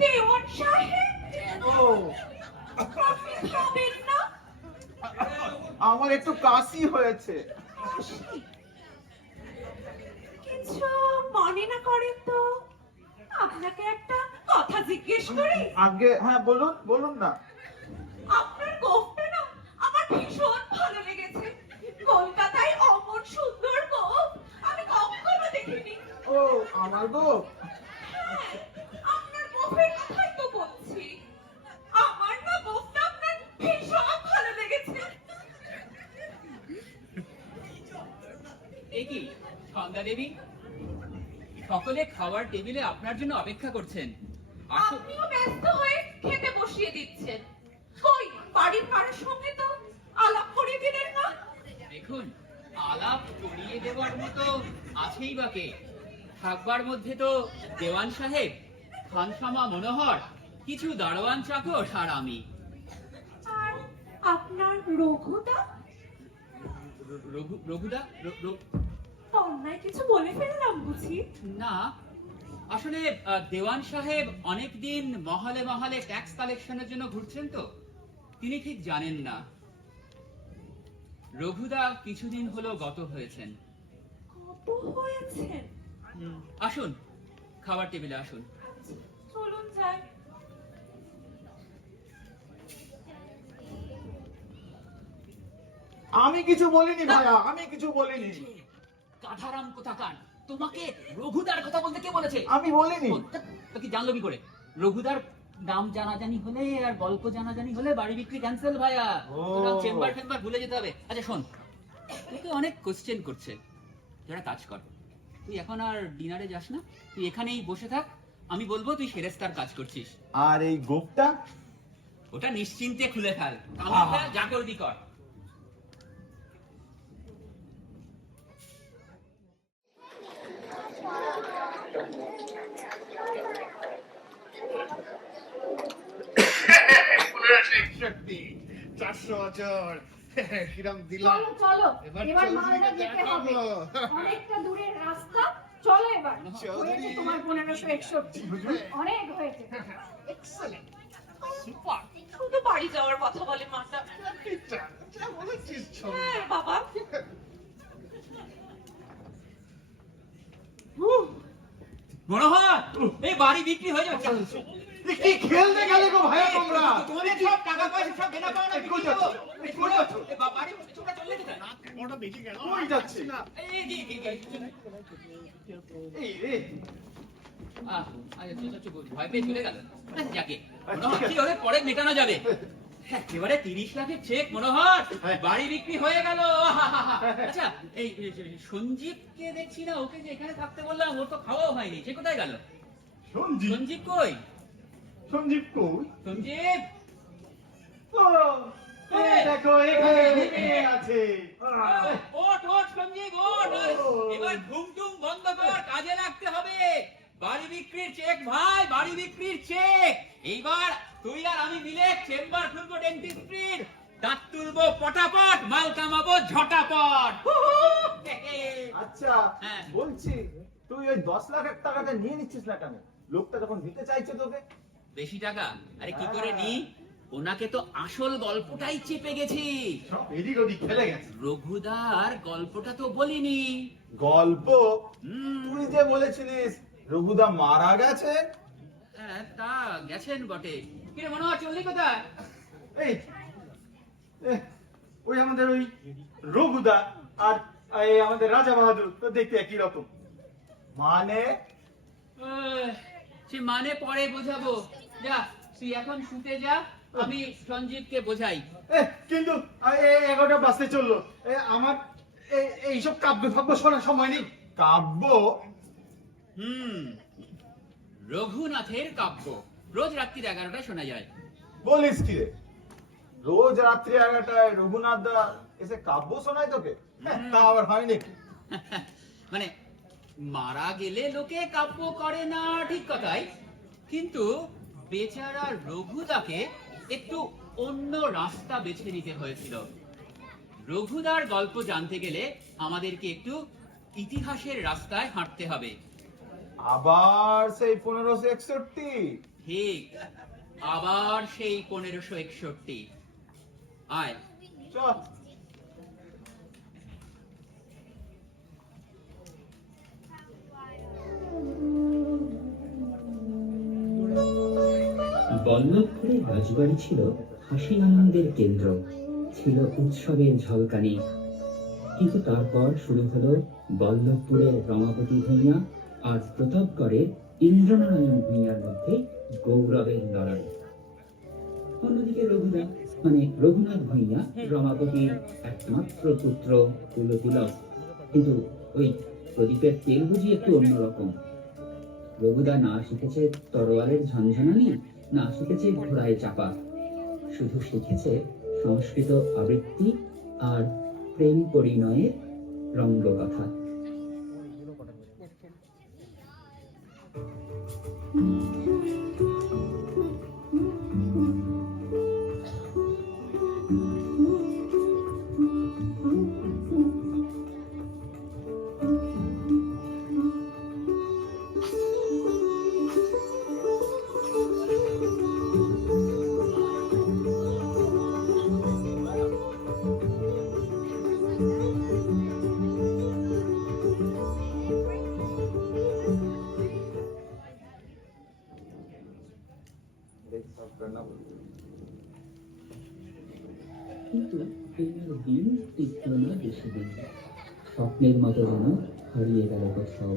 দেওয়ান সাহেব, ও আপনি খাবেন না? আমার একটু কাশি হয়েছে। কিছু মনে না করেন তো আপনাকে একটা কথা জিজ্ঞেস করি? আগে হ্যাঁ, বলুন না। আপনার গোফটা না আমার ভীষণ ভালো লেগেছে। কলকাতায় অমন সুন্দর গোফ আমি কখনো দেখিনি। ও আমার গো। হ্যাঁ, আপনার গোফের কথাই তো বলছি। আমার না গোফটা আপনার ভীষণ ভালো লেগেছে। এ কি সন্ধ্যা মালা দেবী, সকলে খাওয়ার টেবিলে আপনার জন্য অপেক্ষা করছেন। আসুন। আপনিও ব্যস্ত হয়ে খেতে বসিয়ে দিচ্ছেন। কই বাড়ির কারোর সঙ্গে তো আলাপ করিয়ে দিলেন না? দেখুন, আলাপ করিয়ে দেওয়ার মতো আছেই বা কে? থাকবার মধ্যে তো দেওয়ান সাহেব, খানসামা মনোহর, কিছু দারোয়ান চাকর আর আমি। আর আপনার রঘুদা? রঘুদা? অন্যায় কিছু বলে ফেললাম বুঝি? না, আসলে দেওয়ান সাহেব অনেকদিন মহলে মহলে ট্যাক্স কালেকশনের জন্য ঘুরছেন তো তিনি ঠিক জানেন না। রঘুদা কিছুদিন হলো গত হয়েছেন। কত হয়েছেন? আসুন, খাবার টেবিলে আসুন। চলুন যাই। আমি কিছু বলিনি ভাইয়া, আমি কিছু বলিনি। গাধারাম কোথাকার, তোমাকে রঘুদার কথা বলতে কে বলেছে? আমি বলিনি। তো কি জানলো কি করে? রঘুদার নাম জানাজানি হলে আর গল্প জানাজানি হলে বাড়ি বিক্রি ক্যান্সেল ভাইয়া। তোরা চেম্বার টেম্বার ভুলে যেতে হবে। আচ্ছা শোন, তোকে অনেক কোশ্চেন করছে, যারা কাজ কর। তুই এখন আর ডিনারে যাস না, তুই এখানেই বসে থাক। আমি বলবো তুই সেরেস্তার কাজ করছিস। আর এই গোপটা? ওটা নিশ্চিন্তে খুলে ফেল, আমাকে যা করবি কর। সত্যি 400 বছর কিরম দিলাম। চলো চলো, এবার এবার চৌধুরীকে মালদা যেতে হবে। দেখাবো। অনেকটা দূরের রাস্তা, চলো এবার। চৌধুরী। হয়েছে তোমার 1561, অনেক হয়েছে। Excellent, super. শুধু বাড়ি যাওয়ার কথা বলে মাটা। যা বলেছিস ছবি। হ্যাঁ বাবা। মনোহর, এই বাড়ি বিক্রি হয়ে যাচ্ছে। কি খেলতে গেলে গো ভাইয়া তোমরা? তোমাদের সব টাকা পয়সা সব দেনা পাওনা কই বিক্রি যাচ্ছ? করো। কই যাচ্ছ? এই বাড়ি ছোটটা চলে যেতে। ওটা বেশি গেল। কই যাচ্ছে? এই যে এই রে, ভয় পেয়ে চলে গেল। যাকে মনোহর কি হলে পরে মেটানো যাবে। এবারে 30 লাখের চেক মনোহর, বাড়ি বিক্রি হয়ে গেল। আচ্ছা এই সঞ্জীবকে দেখছি না, ওকে যে এখানে থাকতে বললাম, ওর তো খাওয়াও হয়নি, সে কোথায় গেল? সঞ্জীব? সঞ্জীব কই? সঞ্জীব কই? সঞ্জীব, ও, এই দেখো এখানে ঘুমিয়ে আছে। ওঠ ওঠ সঞ্জীব ওঠ। এবার ঘুম টুম বন্ধ কর, কাজে লাগতে হবে। বাড়ি বিক্রির চেক ভাই, বাড়ি বিক্রির চেক। এইবার তুই আর আমি মিলে চেম্বার খুলবো ডেন্টিস্ট্রির, দাঁত তুলবো পটাপট, মাল কামাবো ঝটাপট। আচ্ছা হ্যাঁ। বলছি, তুই ওই 10 লাখ টাকাটা নিয়ে নিচ্ছিস না কেন? লোকটা যখন দিতে চাইছে তোকে। বেশি টাকা? আরে কি করে নি? ওনাকে তো আসল গল্পটাই চেপে গেছি। সব এদিক ওদিক খেলে গেছে। রঘুদার গল্পটা তো বলিনি। গল্প? তুই যে বলেছিলিস রঘুদা মারা গেছে। হ্যাঁ তা গেছেন বটে। কিরে মনোহর, চললি কোথায়? এই এ, ওই আমাদের ওই রঘুদা আর এই আমাদের রাজা বাহাদুর তো দেখতে একই রকম। মানে? সে মানে পরে বোঝাবো। যা তুই এখন শুতে যা, আমি সঞ্জীবকে বোঝাই। কিন্তু 11টা বাজতে চললো। আমার এইসব কাব্য ফাব্য শোনার সময় নেই। কাব্য? রঘুনাথের কাব্য রোজ রাত্রি 11টায় শোনা যায়। বলিস কি রে? রোজ রাত্রি 11টায় রঘুনাথ দা এসে কাব্য শোনায় তোকে? তা আবার হয় নাকি? মানে মারা গেলে লোকে কাব্য করে না, ঠিক কথাই, কিন্তু বেচারা রঘুদাকে একটু অন্য রাস্তা বেছে নিতে হয়েছিল। রঘুদার গল্প জানতে গেলে আমাদেরকে একটু ইতিহাসের রাস্তায় হাঁটতে হবে। আবার সেই 1561? ঠিক, আবার সেই 1561। আয় চল। বল্লভপুরের রাজবাড়ি ছিল হাসি আনন্দের কেন্দ্র, ছিল উৎসবের ঝলকানি। কিন্তু তারপর শুরু হলো বল্লভপুরের রমাপতি ভূঁইয়া আর প্রতাপগড়ের ইন্দ্রনারায়ণ ভূঁইয়ার মধ্যে গৌরবের লড়াই। অন্যদিকে রঘুদা মানে রঘুনাথ ভূঁইয়া রমাপতির একমাত্র পুত্র কুলতিলক, কিন্তু ওই প্রদীপের তেল বুঝি একটু অন্যরকম। রঘুদা না শিখেছে তরোয়ালের ঝনঝনানি, না শিখেছে ঘোড়ায় চাপা, শুধু শিখেছে সংস্কৃত আবৃত্তি আর প্রেম পরিণয়ের রঙ্গকথা। কিন্তু প্রেমের দিন টিকল না বেশি দিন, স্বপ্নের মতো যেন হারিয়ে গেল কোথাও।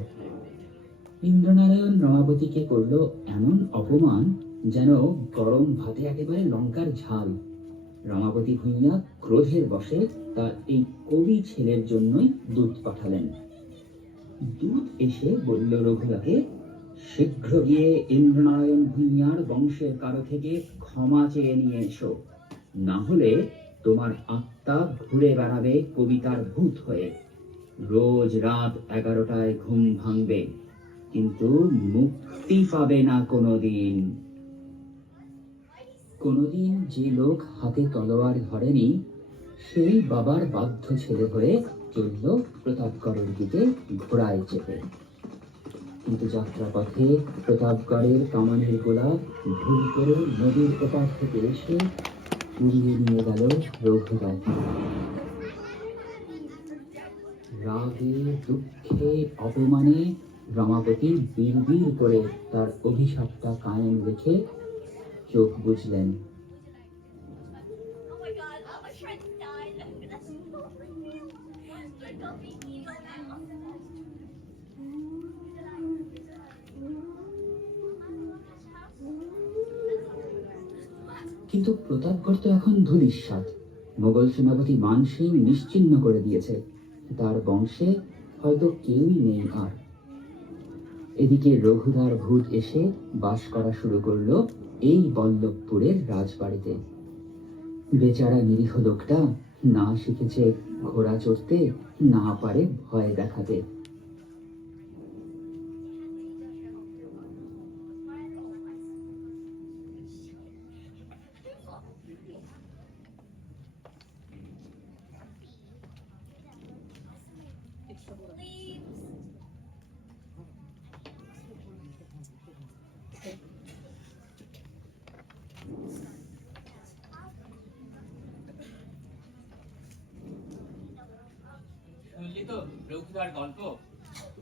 ইন্দ্রনারায়ণ রমাপতিকে করল এমন অপমান যেন গরম ভাতে একেবারে লঙ্কার ঝাল। রমাপতি ভূঁইয়া ক্রোধের বশে তার এই কবি ছেলের জন্যই দূত পাঠালেন। দূত এসে বলল রঘুদাকে, শীঘ্র গিয়ে ইন্দ্রনারায়ণ ভূঁইয়ার বংশের কারো থেকে ক্ষমা চেয়ে নিয়ে এসো, না হলে তোমার আত্মা ঘুরে বেড়াবে কবিতার ভূত হয়ে। রোজ রাত 11টায় ঘুম ভাঙবে, কিন্তু মুক্তি পাবে না কোনোদিন। কোনোদিন যে লোক হাতে তলোয়ার ধরেনি, সেই বাবার বাধ্য ছেলে হয়ে চলল প্রতাপগড়ের দিকে ঘোড়ায় চেপে। কিন্তু যাত্রাপথে প্রতাপগড়ের কামানের গোলা ভুল করে নদীর ওপার থেকে এসে উড়িয়ে নিয়ে গেল রঘুদাকে। রাগে দুঃখে অপমানে রমাপতি বিড়বিড় করে তার অভিশাপটা কায়েম রেখে চোখ বুঝলেন। কিন্তু প্রতাপগড় তো এখন ধূলিসাৎ। মোগল সেনাপতি মান সিং নিশ্চিহ্ন করে দিয়েছে, তার বংশে হয়তো কেউই নেই আর। এদিকে রঘুদার ভূত এসে বাস করা শুরু করলো এই বল্লভপুরের রাজবাড়িতে। বেচারা নিরীহ লোকটা না শিখেছে ঘোড়া চড়তে, না পারে ভয় দেখাতে। শুনলি তো রঘুদার গল্প?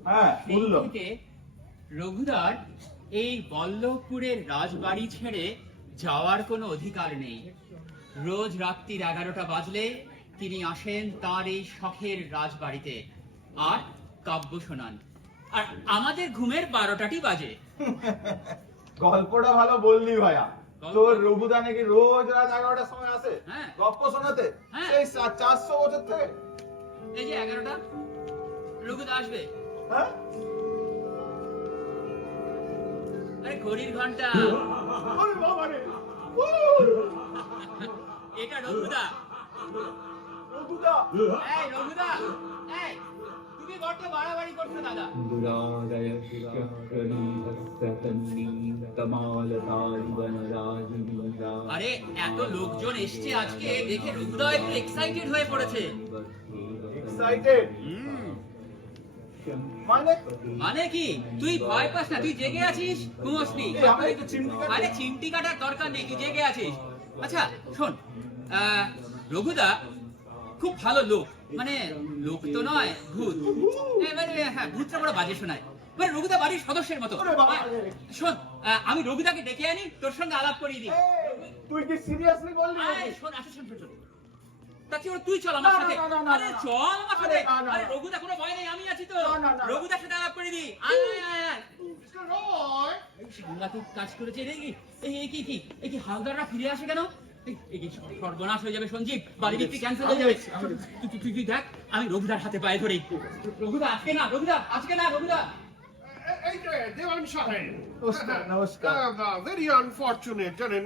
হ্যাঁ, সেই বললো। থেকে রঘুদার এই বল্লভপুরের রাজবাড়ি ছেড়ে যাওয়ার কোনো অধিকার নেই। রোজ রাত্রির 11টা বাজলে তিনি আসেন তার এই শখের রাজবাড়িতে আর কাব্য শোনান, আর আমাদের ঘুমের 12টাটি বাজে। গল্পটা ভালো বললি ভাইয়া। তোর রঘুদা নাকি রোজ রাত 11টার সময় আসে হ্যাঁ। গল্প শোনাতে, হ্যাঁ। সেই 400 বছর থেকে। এই যে 11টা রঘুদা আসবে। হ্যাঁ, আরে ঘড়ির ঘন্টা, আরে বাবা রে, এটা রঘুদা। রঘুদা, এই রঘুদা, এই তুমি বড্ড বাড়াবাড়ি করছো দাদা। আরে এত লোকজন এসছে আজকে, দেখে রঘুদা একটু এক্সাইটেড হয়ে পড়েছে। এক্সাইটেড মানে? মানে কি? তুই ভয় পাস না, তুই জেগে আছিস, ঘুমোসনি। আমরা একটু চিমটি কাটি। আরে চিমটি কাটার দরকার নেই, তুই জেগে আছিস। আচ্ছা শোন, রঘুদা খুব ভালো লোক, মানে লোক তো নয়, ভূত। মানে হ্যাঁ, ভূতটা বড় বাজে শোনায়, মানে রঘুদা বাড়ির সদস্যের মতো। শোন, আমি রঘুদাকে ডেকে আনি, তোর সঙ্গে আলাপ করিয়ে দিই। তুই কি সিরিয়াসলি বললি? শোন, আচ্ছা শোন শোন শোন, তুই চল আমার সাথে। আরে চল আমার সাথে। আরে রঘুদা কোনো ভয় নেই, আমি আছি তো। রঘুদার সাথে আলাপ করে দি। সাংঘাতিক কাজ করেছে রে। এই কি হালদাররা ফিরে আসে কেন? এই যে সর্বনাশ হয়ে যাবে সঞ্জীব, বাড়ি বিক্রি ক্যান্সেল হয়ে যাবে। তুই দেখ, আমি রঘুদার হাতে পায়ে ধরি। রঘুদা আজকে না, রঘুদা আজকে না, রঘুদা। এই যে দেওয়ান সাহেব, নমস্কার, নমস্কার। ভেরি আনফরচুনেট জানেন,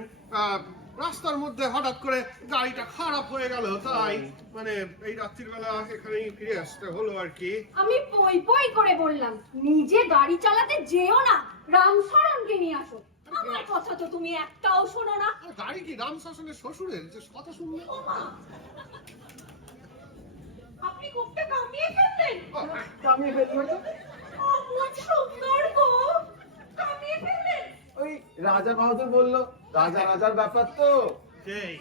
রাস্তার মধ্যে হঠাৎ করে গাড়িটা খারাপ হয়ে গেল, তাই মানে এই রাত্রির বেলা এখানেই ফিরে আসতে হলো আর কি। আমি পই পই করে বললাম নিজে গাড়ি চালাতে যেও না, রামশরণকে নিয়ে আসো। আমার কথা তো তুমি একটাও শোনো না। গাড়ি কি রাম শাসনের শ্বশুরের, যে কথা শুনলে? আপনি কোপটা কামিয়ে ফেললেন? কামিয়ে ফেলবো তো? অমন সুন্দর গো, কামিয়ে ফেললেন? ওই রাজা বাহাদুর বললো, রাজা রাজার ব্যাপার তো। সেই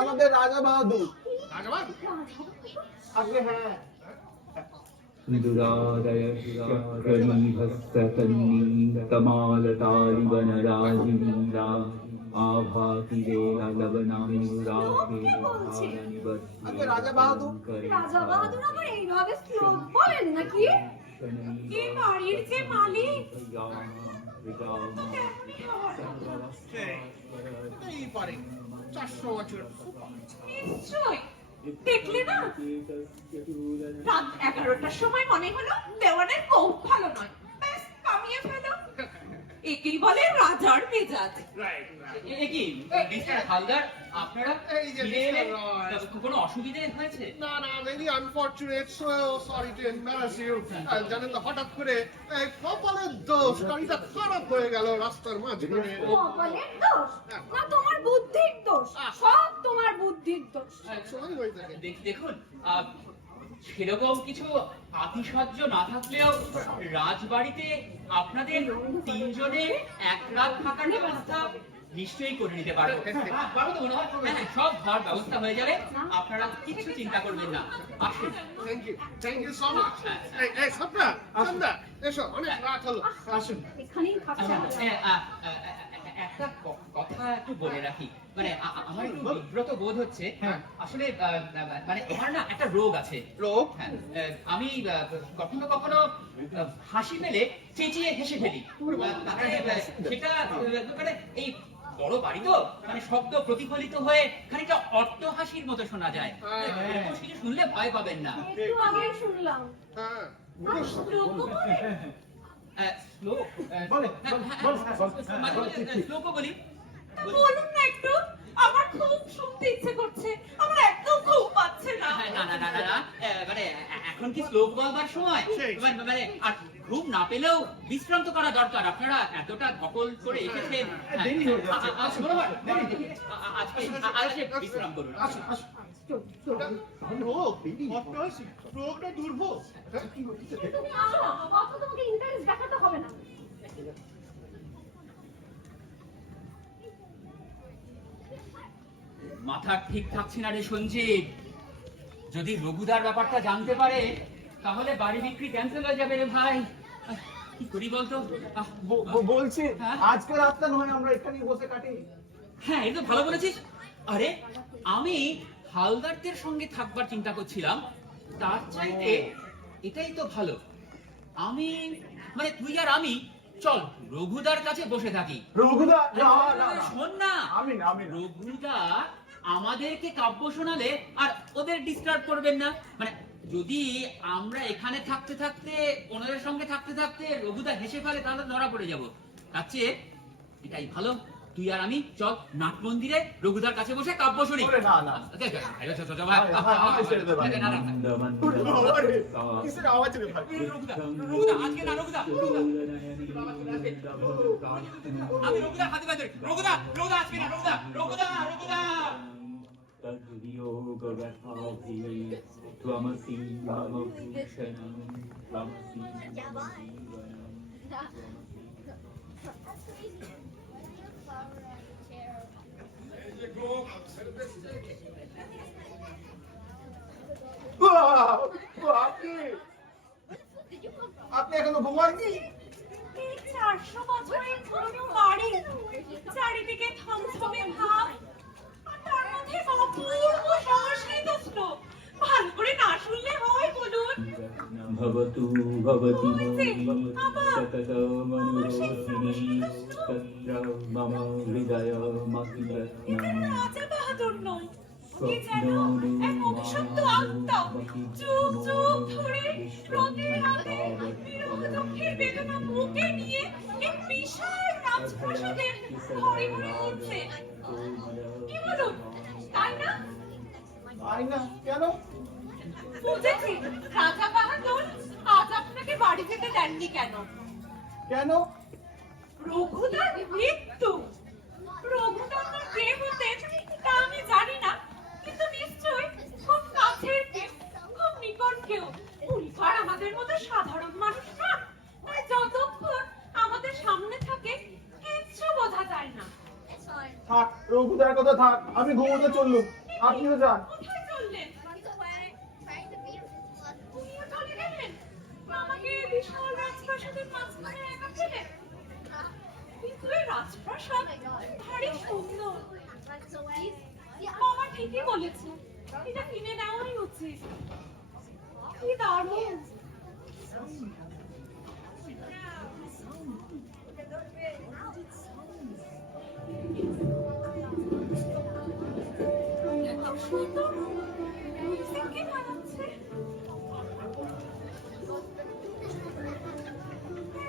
আমাদের রাজা বাহাদুর। রাজাবাদ আগে হ্যাঁ, দুরাদয়সনীতমালতালিবনরাজিলীলা আগে রাজা বাহাদুর। রাজা বাহাদুর আবার এইভাবে শ্লোক বলেন নাকি? কি বাড়ির যে মালিক, এই পারে 400 বছর। নিশ্চয় দেখলে না, রাত 11টার সময় মনে হলো দেওয়ানের কোপ ভালো নয়, ব্যাস কামিয়ে ফেলো। একেই বলে রাজার মেজাজ। রাইট এ কি মিস্টার হালদার, আপনারা এই যে ফিরে এলেন? মিস্টার রয়। কোনো অসুবিধে হয়েছে? না না, very unfortunate, so sorry to embarrass you. জানেন তো হঠাৎ করে এই কপালের দোষ, গাড়িটা খারাপ হয়ে গেল রাস্তার মাঝখানে। কপালের দোষ না তোমার বুদ্ধির দোষ? সব তোমার বুদ্ধির দোষ। সময় হয়ে থাকে। দেখুন, সেরকম কিছু আতিশয্য না থাকলেও রাজবাড়িতে আপনাদের তিনজনের এক রাত থাকার ব্যবস্থা নিশ্চয়ই করে নিতে পারবো। পারবো তো মনে হয়? হ্যাঁ, সব ঘর ব্যবস্থা হয়ে যাবে, আপনারা কিছু চিন্তা করবেন না। আসুন। Thank you so much. এই সপ্তাহ সন্ধ্যা এসো, অনেক রাত হলো, আসুন। এখানেই থাকতে আচ্ছা, হবে। একটা কথা একটু বলে রাখি, মানে আমার একটু বিব্রত বোধ হচ্ছে। আসলে মানে আমার না একটা রোগ আছে। রোগ? হ্যাঁ, আমি কখনো কখনো হাসি পেলে চেঁচিয়ে হেসে ফেলি। সেটা মানে এই বড় বাড়ি তো, মানে শব্দ প্রতিফলিত হয়ে খানিকটা অট্ট হাসির মতো শোনা যায়। কিছু শুনলে ভয় পাবেন না। একটু আগেই শুনলাম। হ্যাঁ, শ্লোক বলে, শ্লোকও বলি। বলুন না একটু, আমার খুব শুনতে ইচ্ছে করছে, আমার একদম ঘুম পাচ্ছে না। না না না না না, মানে এখন কি শ্লোক বলবার সময়? মানে আর ঘুম না পেলেও বিশ্রান্ত করা দরকার। আপনারা এতটা ধকল করে এসেছেন, আজকে বিশ্রাম করুন। রোগ, অট্টহাসি, রোগটা দুর্ভোগ। তুমি আসো না, অত তোমাকে ইন্টারেস্ট দেখাতে হবে না। মাথা ঠিক থাকছে না রে সঞ্জীব। যদি রঘুদার ব্যাপারটা জানতে পারে তাহলে বাড়ি বিক্রি ক্যান্সেল হয়ে যাবে রে ভাই। কি করি বলতো? বলছি হ্যাঁ? আজকে রাতটা নয় আমরা এখানেই বসে কাটি। হ্যাঁ, এই তো ভালো বলেছিস। আরে আমি হালদারদের সঙ্গে থাকবার চিন্তা করছিলাম, তার চাইতে এটাই তো ভালো। আমি মানে তুই আর আমি চল রঘুদার কাছে বসে থাকি। রঘুদা না না না, শোন না, আমি না, আমি না। রঘুদা আমাদেরকে কাব্য শোনালে আর ওদের ডিস্টার্ব করবেন না। মানে যদি আমরা এখানে থাকতে থাকতে ওনাদের সঙ্গে থাকতে থাকতে রঘুদা হেসে ফেলে তাহলে ধরা পড়ে যাব। তার চেয়ে এটাই ভালো, তুই আর আমি চল নাট মন্দিরে রঘুদার কাছে বসে কাব্য শুনি। না না, কিসের আওয়াজ রে ভাই? রঘুদা আজকে না, রঘুদা আমি রঘুদা হাতে পাই ধরি। রঘুদা রঘুদা আজকে না, রঘুদা রঘুদা রঘুদা তদ্বিয়োগব্যথাভি ত্বমসি মম ভূষণং ত্বমসি মম জীবনম। আপনি এখনো ঘুমাননি? এই 400 বছরের পুরনো বাড়ি, চারিদিকে থমথমে ভাব, আর তার মধ্যে অপূর্ব সংস্কৃত শ্লোক, ভালো করে না শুনলে হয় বলুন। ভবতু ভবতি সততমনুরোধিনী তত্র মম হৃদয় মহিরত্নম রাজা বাহাদুর নয়, এ যেন এক অভিশপ্ত আত্মা, যুগ যুগ ধরে প্রতি রাতে বিরহ দুঃখের বেদনা বুকে নিয়ে এক বিশাল রাজপ্রাসাদের ঘরে ঘরে ঘুরছে। কি বলুন, তাই না? তাই না কেন? বুঝেছি, রাজা বাহাদুর আজ আপনাকে বাড়ি যেতে দেননি কেন? কেন? রঘুদার মৃত্যু। রঘুদা আপনার কে হতেন তা আমি জানি না, কিন্তু নিশ্চয়ই খুব কাছের কেউ, খুব নিকট কেউ। উনি তো আর আমাদের মতো সাধারণ মানুষ না, তাই যতক্ষণ আমাদের সামনে থাকে কিচ্ছু বোঝা যায় না। থাক, রঘুদার কথা থাক, আমি ঘুমোতে চললুম, আপনিও যান। কোথায় চললেন? উনিও চলে গেলেন? আমাকে এই বিশাল রাজপ্রাসাদের মাঝখানে একা ফেলে? কিন্তু এই রাজপ্রাসাদ ভারী সুন্দর। মামা ঠিকই বলেছে, এটা কিনে নেওয়াই উচিত। কি দারুণ! এত সুন্দর মিউজিক কে বানাচ্ছে?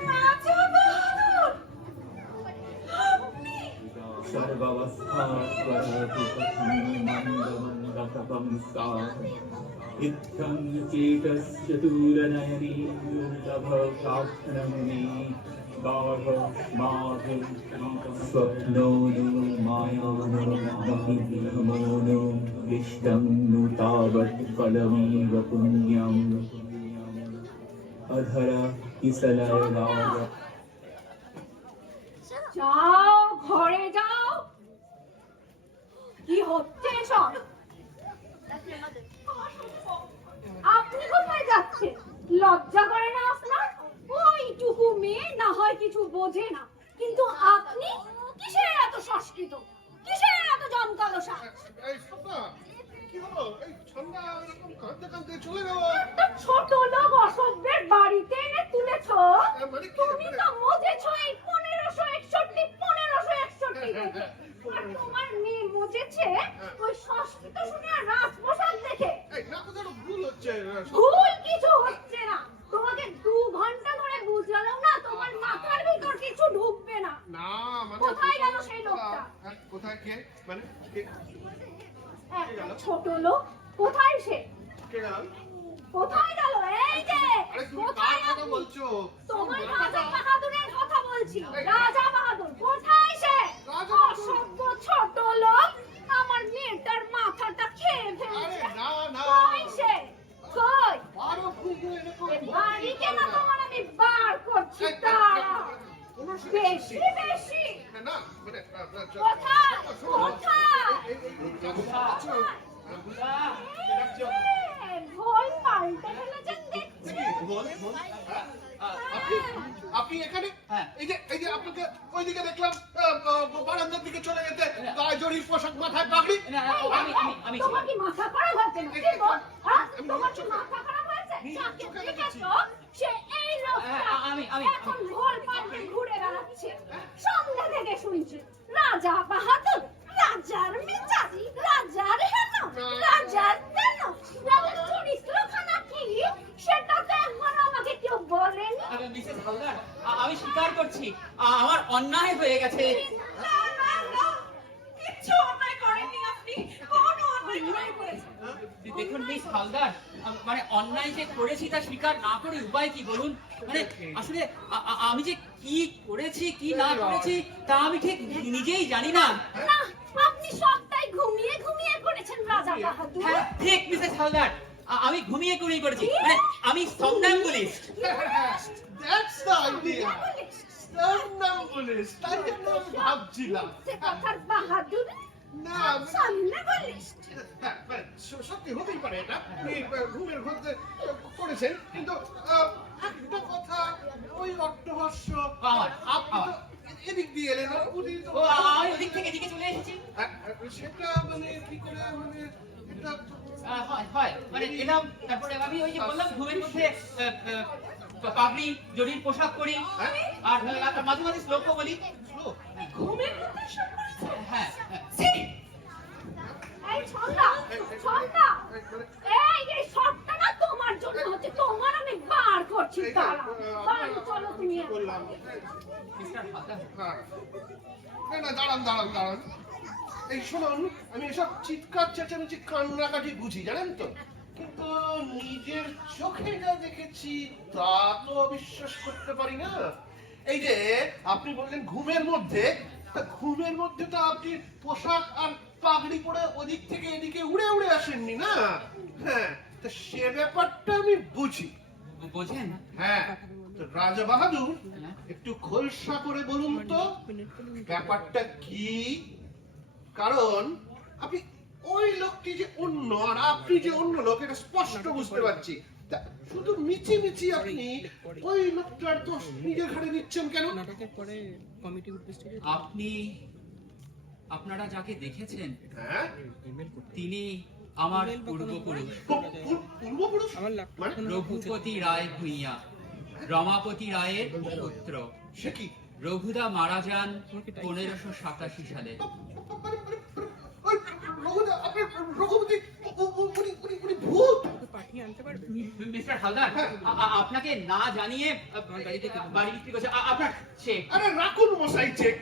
রাজা বাহাদুর! আপনি? ইত্থং চেতশ্চতুরনয়নী দুর্লভ প্রার্থনমুনি গাঢ় মাধুর স্বপ্নোনু মায়ানো ইষ্টং নু তাবৎ ফলমেব পুণ্যম অধর কিসলয়রাগ। যাও ঘরে যাও। কি হচ্ছে সব? আপনি কোথায় যাচ্ছেন? লজ্জা করে না আপনার? ওইটুকু মেয়ে না হয় কিছু বোঝে না, কিন্তু আপনি কিসের এত সংস্কৃত, কিসের এত জমকালোসা? এই সন্ধ্যা, কি হলো? এই সন্ধ্যা এরকম কাঁদতে কাঁদতে চলে গেল। একটা ছোট লোক অসভ্যের বাড়িতে এনে তুলেছ। মানে কি? তুমি তো মজেছ এই 1561 আর তোমার মেয়ে মজেছে ওই সংস্কৃত শুনে আর রাজপ্রসাদ দেখে। এই না, কোথাও ভুল হচ্ছে। ভুল কিছু হচ্ছে না। তোমাকে 2 ঘন্টা ধরে বুঝালাম না, তোমার মাথার ভিতর কিছু ঢুকবে না। না মানে কোথায় গেল সেই লোকটা? কোথায় কে? মানে কে? একটা ছোট লোক, কোথায় সে? কে গেল? কোথায় গেল? এই যে আরে তুমি কোথায় কার কথা আপনি? বলছো? তোমার রাজা বাহাদুরের কথা বলছি। রাজা বাহাদুর কোথায় সে? রাজা বাহাদুর? অসভ্য ছোট লোক আমার মেয়েটার মাথাটা খেয়ে আরে ফেলেছে। না না, কই সে? কই? আরো খুঁজে এরকম এ বাড়ি কেন তোমার আমি বার করছি, দাঁড়াও। বেশি বেশি না মানে কোথায়? কোথায়? ভোল পাল্টে ফেলেছেন দেখছি। আপনি এখানে? হ্যাঁ। এই যে আপনাকে ওইদিকে দেখলাম বারান্দার দিকে চলে যেতে, গায়ে জড়ির পোশাক, মাথায় পাগড়ি। আমি তোমার কি মাথা খারাপ হয়েছে নাকি গো? হ্যাঁ? তোমার কি মাথা খারাপ হয়েছে? যাকে চোখে দেখেছো, সে এই লোকটা এখন ভোল পাল্টে ঘুরে বেড়াচ্ছে। সন্ধ্যা থেকে শুনছি রাজা বাহাদুর, রাজার মেজাজ, রাজার হেন, রাজার তেন, রাজার চরিত্রখানা কি সেটা তো এখন আমাকে কেউ বলেনি। মিসেস হালদার, আমি স্বীকার করছি আমার অন্যায় হয়ে গেছে। না না না, কিচ্ছু অন্যায় করেননি আপনি, কোনো অন্যায় করেছেন? দেখুন মিস হালদার, মানে অন্যায় যে করেছি তা স্বীকার না করে উপায় কি বলুন? মানে আসলে আমি যে কি করেছি কি না করেছি তা আমি ঠিক নিজেই জানি না। না, আপনি সবটাই ঘুমিয়ে ঘুমিয়ে করেছেন রাজা বাহাদুর। হ্যাঁ ঠিক মিসেস হালদার, আমি ঘুমিয়ে ঘুমিয়ে করেছি, মানে আমি somnambulist। That's the idea. Somnambulist, তাই জন্য আমি ভাবছিলাম। সে কথার বাহাদুর না সামনে বলিস। হ্যাঁ, মানে সত্যি হতেই পারে এটা, আপনি ঘুমের ঘুরতে করেছেন, কিন্তু একটা কথা, ওই অট্টহাস্য আপনি তো এদিক দিয়ে এলেন, আর উনি তো আমি ওদিক থেকে এদিকে চলে এসেছি। সেটা মানে কি করে, মানে হয় হয় মানে এলাম, তারপরে আমি ওই যে বললাম ঘুমের মধ্যে পাগড়ি জরির পোশাক পরি, আর মাঝে মাঝে শ্লোকও বলি। ঘুমের মধ্যে এসব করেছে? হ্যাঁ ছি! এই ছন্দা ছন্দা এই সবটা না তোমার জন্য হচ্ছে, তোমার আমি বার করছি। দাঁড়া বাড়ি চলো তুমি। মিস্টার হালদার, হ্যাঁ। না দাঁড়ান দাঁড়ান দাঁড়ান, এই শুনুন, আমি এসব চিৎকার চেঁচামেচি কান্নাকাটি বুঝি জানেন তো, কিন্তু নিজের চোখে যা দেখেছি তা তো অবিশ্বাস করতে পারি না। এই যে আপনি বললেন ঘুমের মধ্যে, তা ঘুমের মধ্যে তো আপনি পোশাক আর পাগড়ি পরে ওদিক থেকে এদিকে উড়ে উড়ে আসেননি না? হ্যাঁ, তা সে ব্যাপারটা আমি বুঝি। বোঝেন? হ্যাঁ, তো রাজা বাহাদুর একটু খোলসা করে বলুন তো ব্যাপারটা কি? কারণ আপনি ওই লোকটি যে অন্য আর আপনি যে অন্য লোক, এটা স্পষ্ট বুঝতে পারছি। তা শুধু মিছি মিছি আপনি ওই লোকটার দোষ নিজের ঘাড়ে নিচ্ছেন কেন? আপনি, আপনারা যাকে দেখেছেন হ্যাঁ, তিনি আমার পূর্বপুরুষ পূর্বপুরুষ মানে? রঘুপতি রায় ভূঁইয়া, রমাপতি রায়ের পুত্র। সে কি? রঘুদা মারা যান 1587 সালে। ওই রঘুদা, আপনার রঘুপতি উনি ভূত? মিস্টার হালদার, আপনাকে না জানিয়ে বাড়ি বিক্রি করছে আপনার চেক। আরে রাখুন মশাই চেক।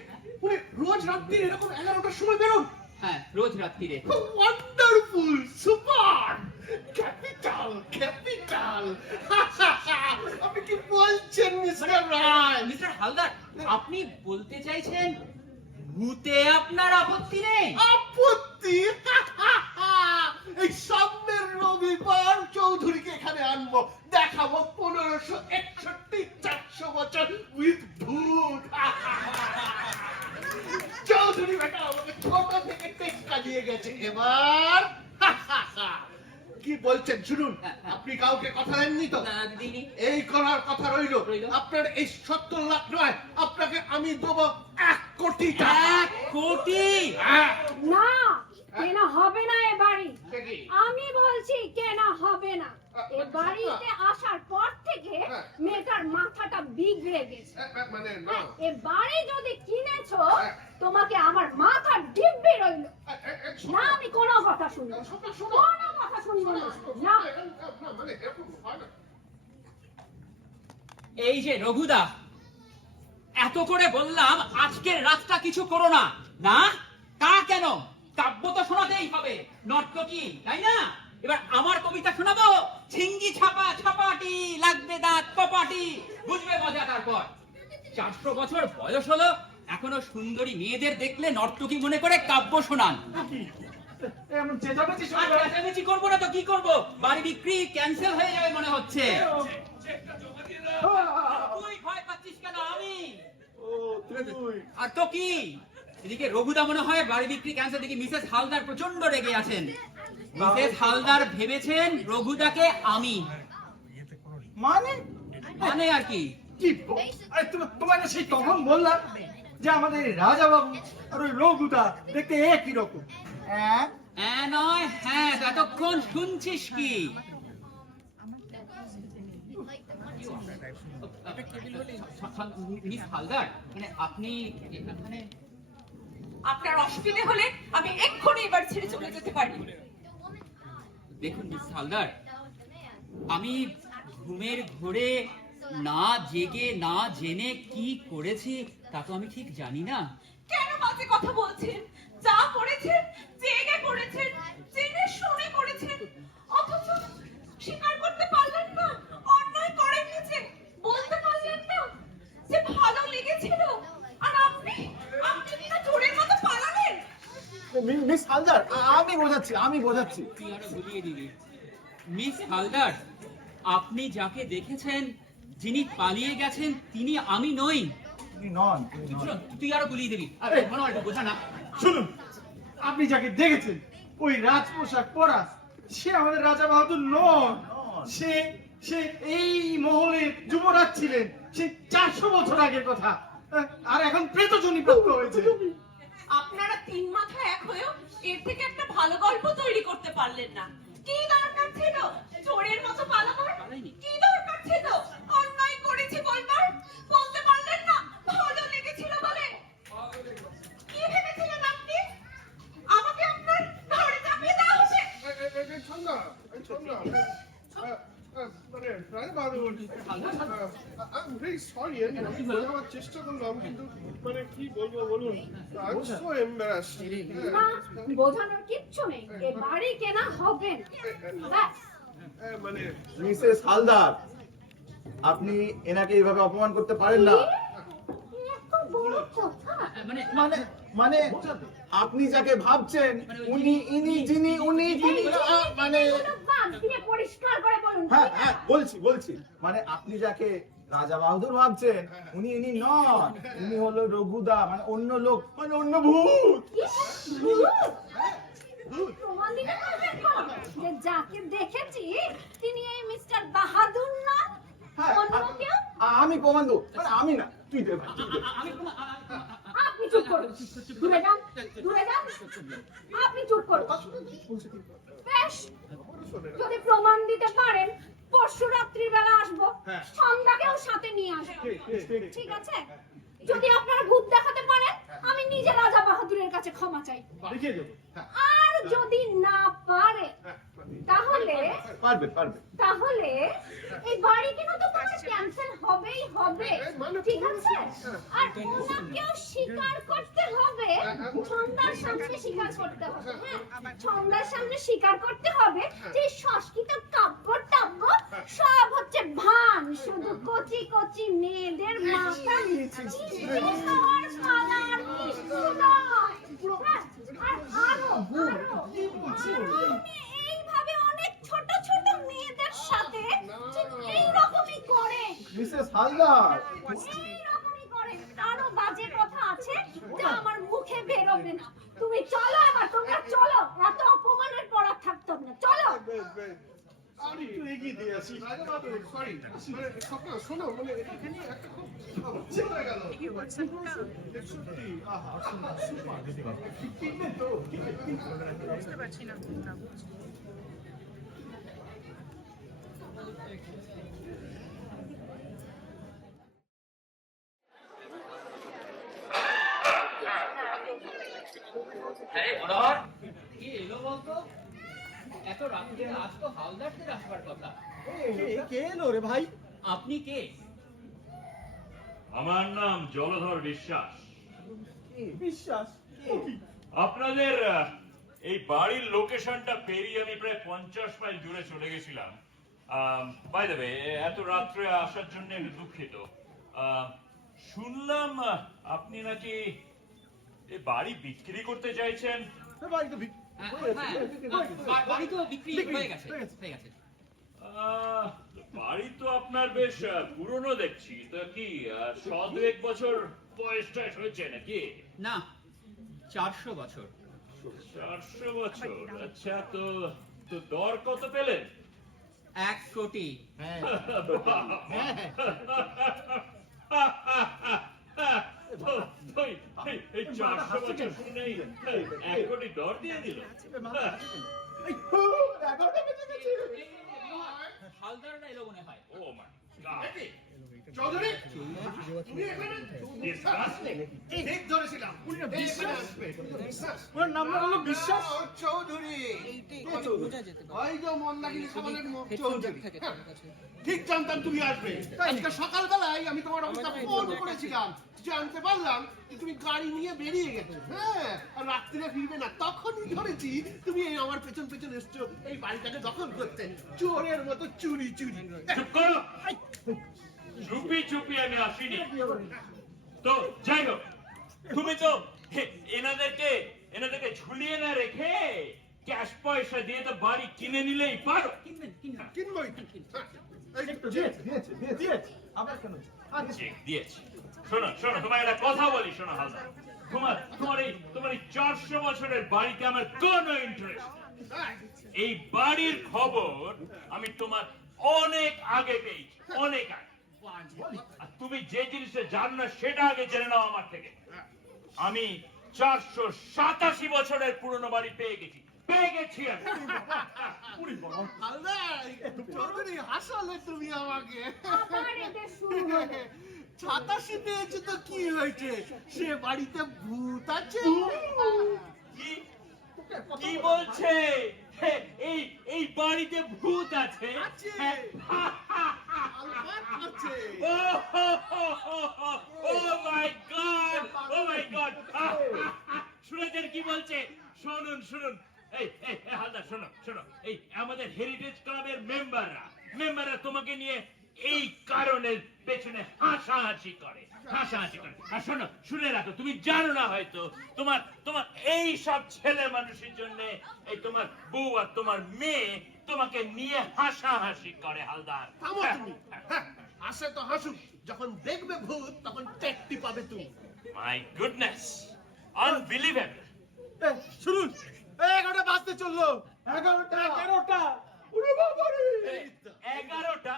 উনি রোজ রাত্রি এরকম 11টার সময় বেরোন? হ্যাঁ, রোজ রাত্রিরে। Wonderful, super, capital capital. আপনি কি বলছেন মিস্টার রায়? মিস্টার হালদার, আপনি বলতে চাইছেন ভূতে আপনার আপত্তি নেই? আপত্তি? এই সামনের রবিবার চৌধুরীকে এখানে আনবো, দেখাবো 1561 400 বছর উইথ ভূত। চৌধুরী বেটা আমাকে ছোট থেকে টেক্কা দিয়ে গেছে, এবার কি বলছেন শুনুন। আপনি কাউকে কথা দেননি তো? না, দিদি। এই করার কথা রইল। রইলো। আপনার এই 70 লাখ নয়, আপনাকে আমি দেবো 1 কোটি টাকা। 1 কোটি? না, কেনা হবে না এ বাড়ি। সে কি? আমি বলছি কেনা হবে না। এ বাড়িতে আসার পর থেকে মেয়েটার মাথাটা বিগড়ে গেছে। মানে না, এ বাড়ি যদি কিনেছো, তোমাকে আমার মাথা ডিব্বি রইল না। আমি কোনো কথা শুনবো না, কোনো কথা শুনবো না। না, মানে এরকম হয় না। এই যে রঘুদা, এত করে বললাম আজকের রাতটা কিছু করো না। না, তা কেন? কাব্য তো শোনাতেই হবে, নর্তকী, তাই না? এবার আমার কবিতা শোনাবো, ঝিঙ্গি ছাপা ছাপাটি, লাগবে দাঁত কপাটি, বুঝবে মজা তারপর। 400 বছর বয়স হলো, এখনো সুন্দরী মেয়েদের দেখলে নর্তকী মনে করে কাব্য শোনান। এমন চেঁচামেচি আর চেঁচামেচি করবো না তো কি করবো? বাড়ি বিক্রি ক্যান্সেল হয়ে যাবে মনে হচ্ছে। তুই ভয় পাচ্ছিস কেন? আমি। আর তো কি, এদিকে রঘুদা মনে হয় বাড়ি বিক্রি ক্যান্সেল, দেখি মিসেস হালদার প্রচন্ড রেগে আছেন। মিসেস হালদার ভেবেছেন রঘুদাকে আমি। মানে আর কি? কি তোমাকে সেই তখন বললাম যে আমাদের রাজা বাবু আর ওই রঘুদা দেখতে একই রকম। হ্যাঁ নয় হ্যাঁ, এতক্ষণ শুনছিস কি? মিস হালদার, মানে আপনি এখানে? আপনার অসুবিধে হলে আমি এক্ষুনি এবার ছেড়ে চলে যেতে পারি। দেখুন মিস হালদার, আমি ঘুমের ঘোরে না জেগে না জেনে কি করেছি তা তো আমি ঠিক জানি না। কেন বাজে কথা বলছেন? যা করেছেন জেগে করেছেন, জেনে শুনে করেছেন, অথচ স্বীকার করতে পারলেন না অন্যায় করেন নিচে, বলতে পারলেন না যে ভালো লেগেছিল, আর আপনি কিনা চোরের মতো পালালেন। মিস হালদার, আমি বোঝাচ্ছি। তুই আরো গুলিয়ে দিবি। মিস হালদার, আপনি যাকে দেখেছেন, যিনি পালিয়ে গেছেন, তিনি আমি নই। নন, তুই আরো গুলিয়ে দিবি। বোঝা না। শুনুন, আপনি যাকে দেখেছেন ওই রাজ পোশাক পরা, সে আমাদের রাজা বাহাদুর নন। সে এই মহলের যুবরাজ ছিলেন, সে 400 বছর আগের কথা। আর এখন প্রেতজনী প্রাপ্ত হয়েছে। আপনারা 3 মাথা এক হয়েও এর থেকে একটা ভালো গল্প তৈরি করতে পারলেন না? কি দরকার ছিল চোরের মতো পালাবার? কি দরকার ছিল অন্যায় করেছি বলবার? বলতে পারলেন না ভালো লেগেছিল বলে? কি ভেবেছিলেন আপনি আমাকে আপনার ঘরে চাপিয়ে দেওয়া হবে? মানে রায়বাহাদুর, I'm very sorry, আমি বোঝাবার চেষ্টা করলাম, কিন্তু মানে কি বলবো বলুন, I'm so embarrassed. না, বোঝানোর কিচ্ছু নেই, এ বাড়ি কেনা হবে না। ব্যাস। মানে মিসেস হালদার, আপনি এনাকে এইভাবে অপমান করতে পারেন না। এত বড় কথা। মানে মানে আপনি যাকে ভাবছেন উনি ইনি যিনি উনি তিনি মানে এগুলো বাদ দিয়ে পরিষ্কার করে বলুন। হ্যাঁ হ্যাঁ বলছি মানে আপনি যাকে রাজা বাহাদুর ভাবছেন উনি ইনি নন, উনি হলো রঘুদা, মানে অন্য লোক, মানে অন্য ভূত। প্রমাণ দিতে পারবেন কোন? যে যাকে দেখেছি তিনি এই মিস্টার বাহাদুর না, হ্যাঁ, অন্য কেউ? আমি প্রমাণ দেবো, মানে আমি না, তুই দে ভাই, তুই দে। আপনি চুপ করুন, দূরে যান, দূরে যান, আপনি চুপ করুন। বেশ, যদি প্রমাণ দিতে পারেন পরশু রাত্রির বেলা আসবো, সন্ধ্যাকেও সাথে নিয়ে আসবো, ঠিক আছে? যদি আপনারা ভূত দেখাতে পারেন আমি নিজে রাজা বাহাদুরের কাছে ক্ষমা চাই। দেখিয়ে দেবো। আর যদি না পারে তাহলে তাহলে এই বাড়ি কেনা তো তোমার ক্যান্সেল হবেই হবে, ঠিক আছে? আর ওনাকেও স্বীকার করতে হবে, সন্ধ্যার সামনে স্বীকার করতে হবে, হ্যাঁ, সন্ধ্যার সামনে স্বীকার করতে হবে যে সংস্কৃত কাব্য টাব্য সব হচ্ছে ভান, শুধু কচি কচি মেয়েদের মাথা খাওয়ার পালা, আর কিছু নয়। আর আরো এইভাবে অনেক ছোট ছোট মেয়েদের সাথে ঠিক এইরকমই করে, মিসেস হালদার, এইরকমই করে। আরো বাজে কথা আছে যা আমার মুখে বেরোবে না। তুমি চলো এবার, তোমরা চলো, এত অপমানের পর আর থাকতাম না, চলো। আমি একটু এগিয়ে দিয়ে আসি। রায়বাহাদুর, sorry, মানে স্বপ্ন, শোনো, মানে এখানে একটা খুব চলে গেল। সত্যি, আহা, কিনবে তো? বুঝতে পারছি না। আরে মনোহর, কি এলো বলতো? এত রাত্রে আজ তো হালদারদের আসবার কথা। কে এলো রে ভাই? আপনি কে? আমার নাম জলধর বিশ্বাস। বিশ্বাস? আপনাদের এই বাড়ির লোকেশনটা পেরিয়ে আমি প্রায় 50 মাইল দূরে চলে গেছিলাম। বাই দ্য ওয়ে, এত রাত্রে আসার জন্য একটু দুঃখিত। শুনলাম আপনি নাকি এই বাড়ি বিক্রি করতে চাইছেন। বাড়ি তো বাড়ি তো বিক্রি হয়ে গেছে, হয়ে গেছে। বাড়ি তো আপনার বেশ পুরনো দেখছি, তো কি 100 বছর বয়স টয়স হয়েছে নাকি? না, 400 বছর। 400 বছর? আচ্ছা, তো দর কত পেলেন? 1 কোটি। এই 400 বছর শুনেই 1 কোটি দর দিয়ে দিল। হালদাররা এলো মনে হয়। ও মাই গড! চৌধুরী, তুমি এখানে? ঠিক ধরেছিলাম, উনি এখানে আসবে। ওর নাম হলো বিশ্বাস। চৌধুরী, ওই যে মন্দাকিনী খাবারের চৌধুরী। ঠিক জানতাম তুমি আসবে। আজকে সকালবেলায় আমি তোমার অবস্থা ফোন করেছিলাম, জানতে পারলাম যে তুমি গাড়ি নিয়ে বেরিয়ে গেছো, হ্যাঁ, আর রাত্রিরে ফিরবে না। তখনই ধরেছি তুমি এই আমার পেছন পেছন এসছো এই বাড়িটাকে দখল করতে, চোরের মতো চুরি চুরি। চুপ করো! চুপি চুপি আমি আসিনি। তো যাই হোক, তুমি তো এনাদেরকে ঝুলিয়ে না রেখে ক্যাশ পয়সা দিয়ে তো বাড়ি কিনে নিলেই পারো। কিনবই দিয়েছি। শোনো, তোমার একটা কথা বলি, শোনো হালদার, তোমার এই 400 বছরের বাড়িতে আমার কোনো ইন্টারেস্ট। এই বাড়ির খবর আমি তোমার অনেক আগে পেয়েছি, অনেক আগে। আর তুমি যে জিনিসটা জানো না সেটা আগে জেনে নাও আমার থেকে। আমি 487 বছরের পুরনো বাড়ি পেয়ে গেছি আমি। হালদার চৌধুরী হাসালে তুমি আমাকে। আবার এদের শুরু হলো। 87 পেয়েছে তো কি হয়েছে, সে বাড়িতে ভূত আছে। কি বলছে? এই বাড়িতে ভূত আছে? হ্যাঁ। আছে। Oh my God! শুনেছেন কি বলছে? শুনুন এই হালদার শোনো এই আমাদের হেরিটেজ ক্লাবের মেম্বাররা তোমাকে নিয়ে এই কারণের পেছনে হাসাহাসি করে। আর শোনো, শুনে রাখো, তুমি জানো না হয়তো তোমার এই সব ছেলে মানুষের জন্য এই তোমার বউ আর তোমার মেয়ে তোমাকে নিয়ে হাসাহাসি করে হালদার। থামো তুমি। হাসে তো হাসুক, যখন দেখবে ভূত তখন টেকটি পাবে তুমি। My goodness, unbelievable. শুনুন, 11টা বাজতে চললো। 11টা। ওরে বাবা রে। 11টা?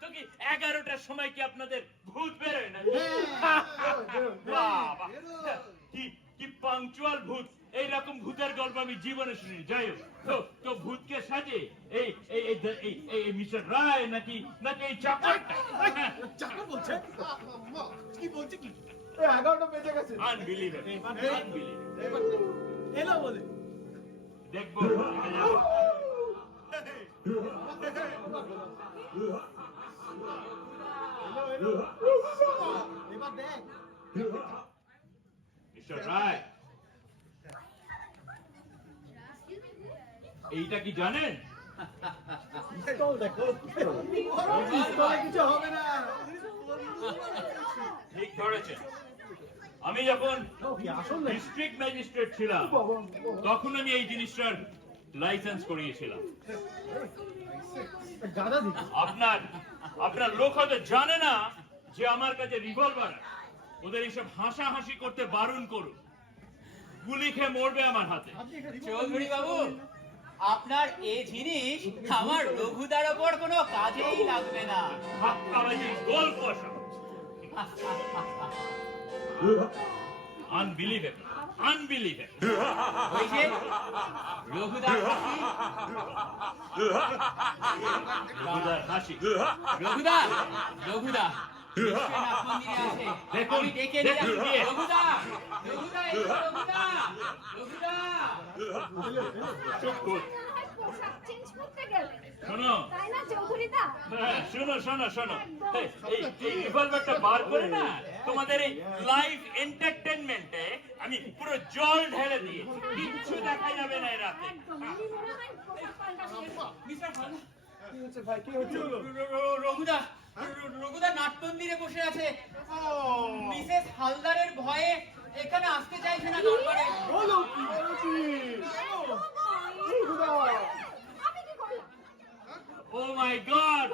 তো কি 11টার সময় কি আপনাদের ভূত বেরোয় না? বাবা, কি পাংচুয়াল ভূত! এইরকম ভূতের গল্প আমি জীবনে শুনি। যাই হোক, তো ভূতকে সাজে এই মিস্টার রায় নাকি এই চাকরটা? চাকর বলছে? কি বলছে কি? 11টা বেজে গেছে। আনবিলিভেবল। এলো বলে। দেখবো। এবার দেখ। মিস্টার রায়, এইটা কি জানেন? পিস্তল দেখো। পিস্তলে কিছু হবে না। ঠিক ধরেছেন। আমি যখন ডিস্ট্রিক্ট ম্যাজিস্ট্রেট ছিলাম তখন আমি এই জিনিসটার লাইসেন্স করিয়েছিলাম। গাদা দিকে। আপনার লোক হয়তো জানে না যে আমার কাছে রিভলভার। ওদের এইসব হাসাহাসি করতে বারণ করুন, গুলি খেয়ে মরবে আমার হাতে। চৌধুরী বাবু, আপনার এই জিনিস আমার রঘুদার ওপর কোনো কাজেই লাগবে না। ধাক্কাবাজির গল্প সব। আনবিলিভেবল। ওই যে রঘুদার হাসি। রঘুদা নিশ্চয়ই নাট মন্দিরে আছে। দেখুন, আমি ডেকে নিয়ে দেখুন আসবো। গিয়ে। রঘুদা চুপ কর। পোশাক চেঞ্জ করতে গেলে। শোনো, তাই না চৌধুরীদা? হ্যাঁ, শোনো এই রিভলভারটা বার করে না তোমাদের এই লাইভ এন্টারটেইনমেন্টে আমি পুরো জল ঢেলে দিয়ে কিচ্ছু দেখা যাবে না এই রাতে। একদম। উনি মনে হয় পোশাক পাল্টাতে মিস্টার হালদার, কি হচ্ছে ভাই? কি হচ্ছে? রঘুদা নাট মন্দিরে বসে আছে। মিসেস হালদারের ভয়ে এখানে আসতে চাইছে না দরবারে। বলো কি? আমি কি করলাম? ও মাই গড!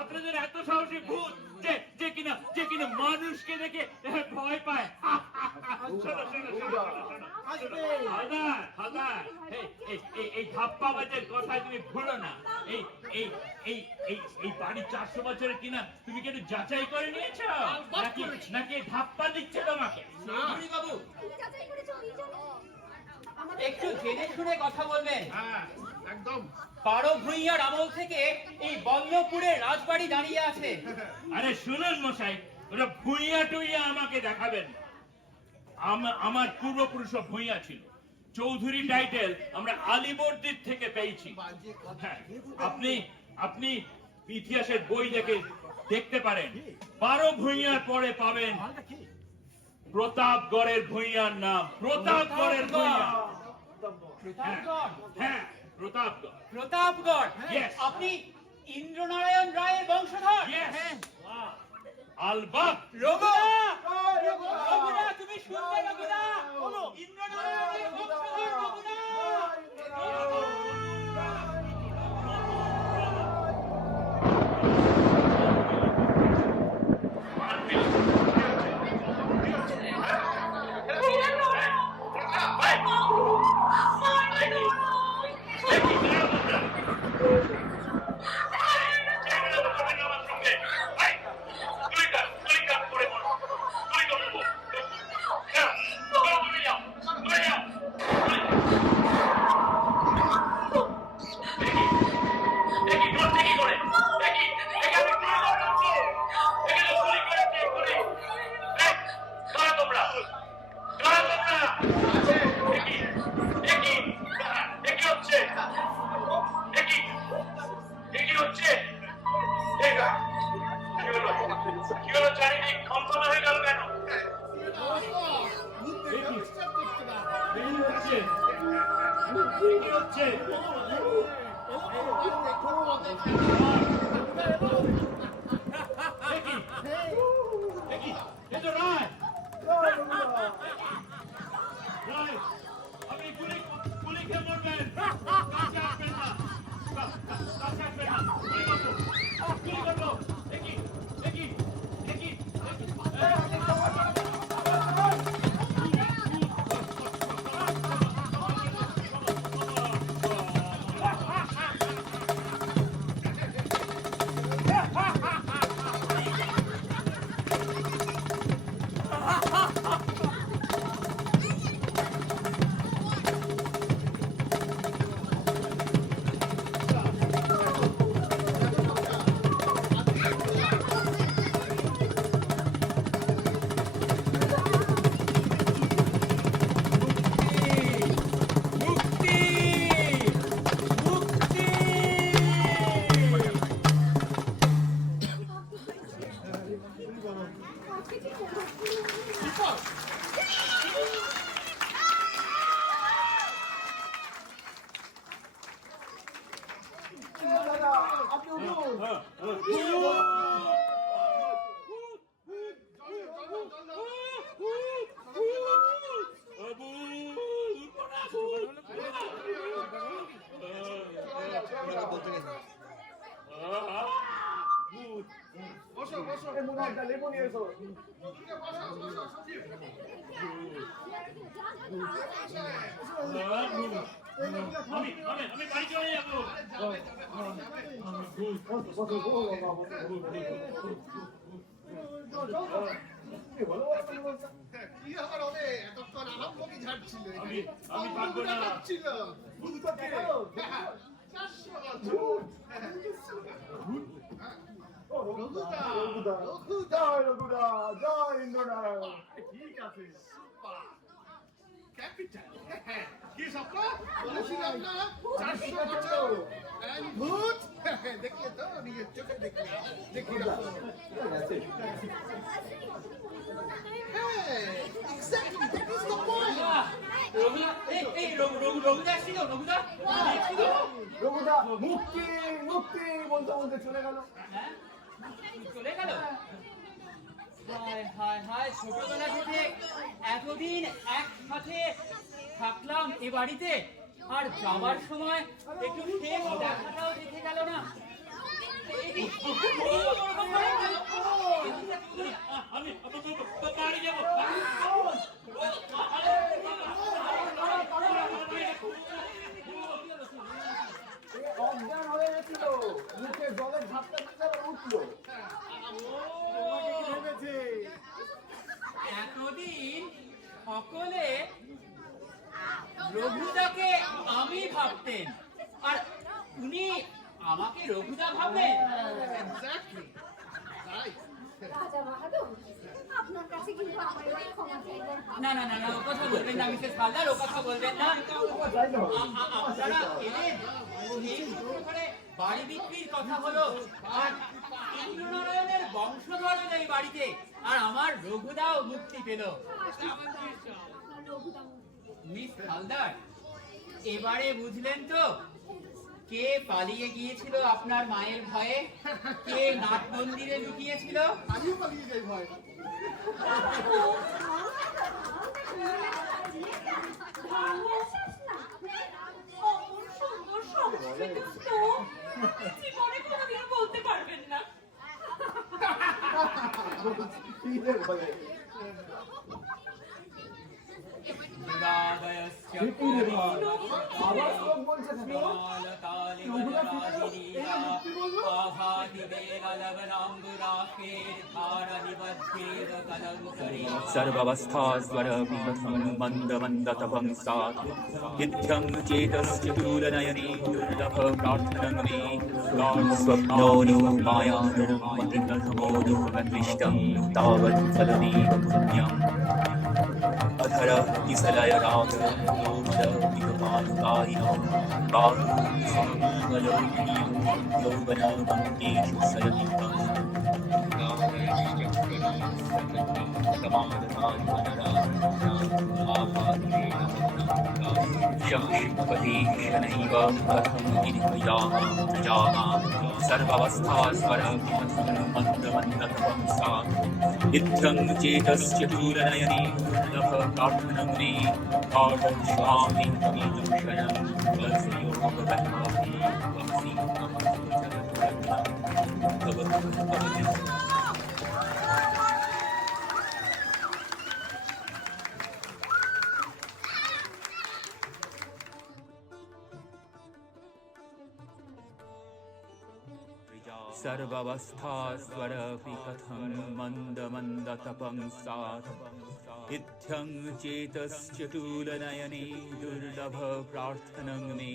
আপনাদের এত সাহসী ভূত যে কিনা মানুষকে দেখে ভয় পায়। শোনো, হালদার, এই ধাপ্পাবাজের কথা তুমি ভুলো না। এই বাড়ি 400 বছরের কিনা তুমি কি একটু যাচাই করে নিয়েছো নাকি ধাপ্পা দিচ্ছে তোমাকে? চৌধুরী বাবু, তুমি যাচাই করেছো এই জন্য? একটু জেনে শুনে কথা বলবেন। হ্যাঁ, একদম। বারো ভূঁইয়ার আমল থেকে এই বল্লভপুরের রাজবাড়ি দাঁড়িয়ে আছে। আরে শুনুন মশাই, ওটা ভূঁইয়া টুইয়া আমাকে দেখাবেন না। আমার পূর্বপুরুষ ভূঁইয়া ছিল। চৌধুরী টাইটেল আমরা আলিবর্দির থেকে পেয়েছি। হ্যাঁ, আপনি ইতিহাসের বই দেখতে পারেন। 12 ভূঁইয়ার পরে পাবেন প্রতাপগড়ের ভূঁইয়ার নাম। প্রতাপগড়ের ভূঁইয়া। হ্যাঁ, প্রতাপগড়। Yes. আপনি ইন্দ্রনারায়ণ রায়ের বংশধর? Yes. আলবাত। রঘুদা, তুমি শুনবে? রঘুদা, ইন্দ্রনারায়ণের বংশধর রঘুদা। হচ্ছে এ তো রায় রায় আপনি গুলিকে মরবেন কাছে আসবেন না কাছে আসবেন না গুলি করবো দেখি দেখি দেখি আমি বাড়ি চলে যাবো কি আবার হবে এতক্ষণ আরম্ভকে ঝাড়ছিল আমি থাকবো না ছিল ঠিক আছে ক্যাপিটাল কি স্বপ্ন বলেছিলাম না 400 বছর And ভূত দেখিয়ে তো নিজের চোখে দেখিয়ে exactly that is the point রঘুদা ছিল রঘুদা রঘুদা মুক্তি মুক্তি বলতে বলতে চলে গেল। হ্যাঁ চলে গেল হায় হায় হায় ছোটবেলা থেকে এতদিন একসাথে থাকলাম এ বাড়িতে আর যাবার সময় একটু শেষ দেখাটাও দেখে গেল না আমি বাড়ি যাবো অজ্ঞান হয়ে গেছিল, মুখে জলের ঝাপটা দিতে আবার উঠলো। এতদিন সকলে রঘুদাকে আমি ভাবতেন আর উনি আমাকে রঘুদা ভাবলেন exactly right রাজা বাহাদুর আপনার কাছে কিন্তু আমার এই ক্ষমা চাইবার না না না না ও কথা বলবেন না মিসেস হালদার ও কথা বলবেন না আপনারা এলেন এই সূত্র ধরে বাড়ি বিক্রির কথা হলো আর ইন্দ্রনারায়ণের বংশধর এলো এই বাড়িতে আর আমার রঘুদাও মুক্তি পেল মিস হালদার এবারে বুঝলেন তো কে পালিয়ে গিয়েছিল আপনার মায়ের ভয়ে কে নাট মন্দিরে লুকিয়েছিল আমিও পালিয়ে যাই ভয় অমন সুন্দর সংস্কৃত জীবনে কোনোদিন বলতে পারবেন না আবার শ্লোক বলছে सर्वावस्थास्वरमन्दमन्दतपं साधु नित्यं चेतश्चूलनयने दुर्लभ प्रार्थनं मे स्वप्नोनु मायानुमतिमोनु अदृष्टं तावत् फलमेव पुण्यम् अधर किसलय राग लोकपालुकारिणो बाहुसमूहलोकिनीयो यौवनमङ्गेषु सयतिकम् समाधान शक्ष्मपति शनैव कथं गिरिजाः प्रजाः सर्वावस्थास्वरमन्दमन्दतपंसा इत्थं चेतश्चतुरनयने दुर्लभ प्रार्थनं मे पाठयिष्यामि दक्षिणं वसयोगवन्माभि वंसि सर्वावस्थास्वरपि कथं मन्दमन्दतपंसात् इत्थं चेतश्चतुलनयने दुर्लभ प्रार्थनं मे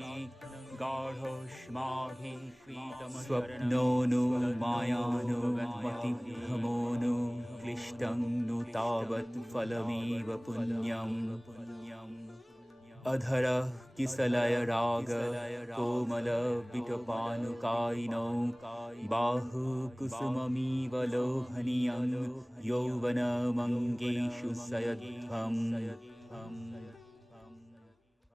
गाढोष्माभिप्रीतं स्वप्नो नु मायानो मतिभ्रमो नु क्लिष्टं नु तावत् फलमेव पुण्यम् अधर किसलय राग कोमल विटपानुकायिनौ बाहु कुसुममीव लोभनीयं यौवनमङ्गेषु सयध्वम्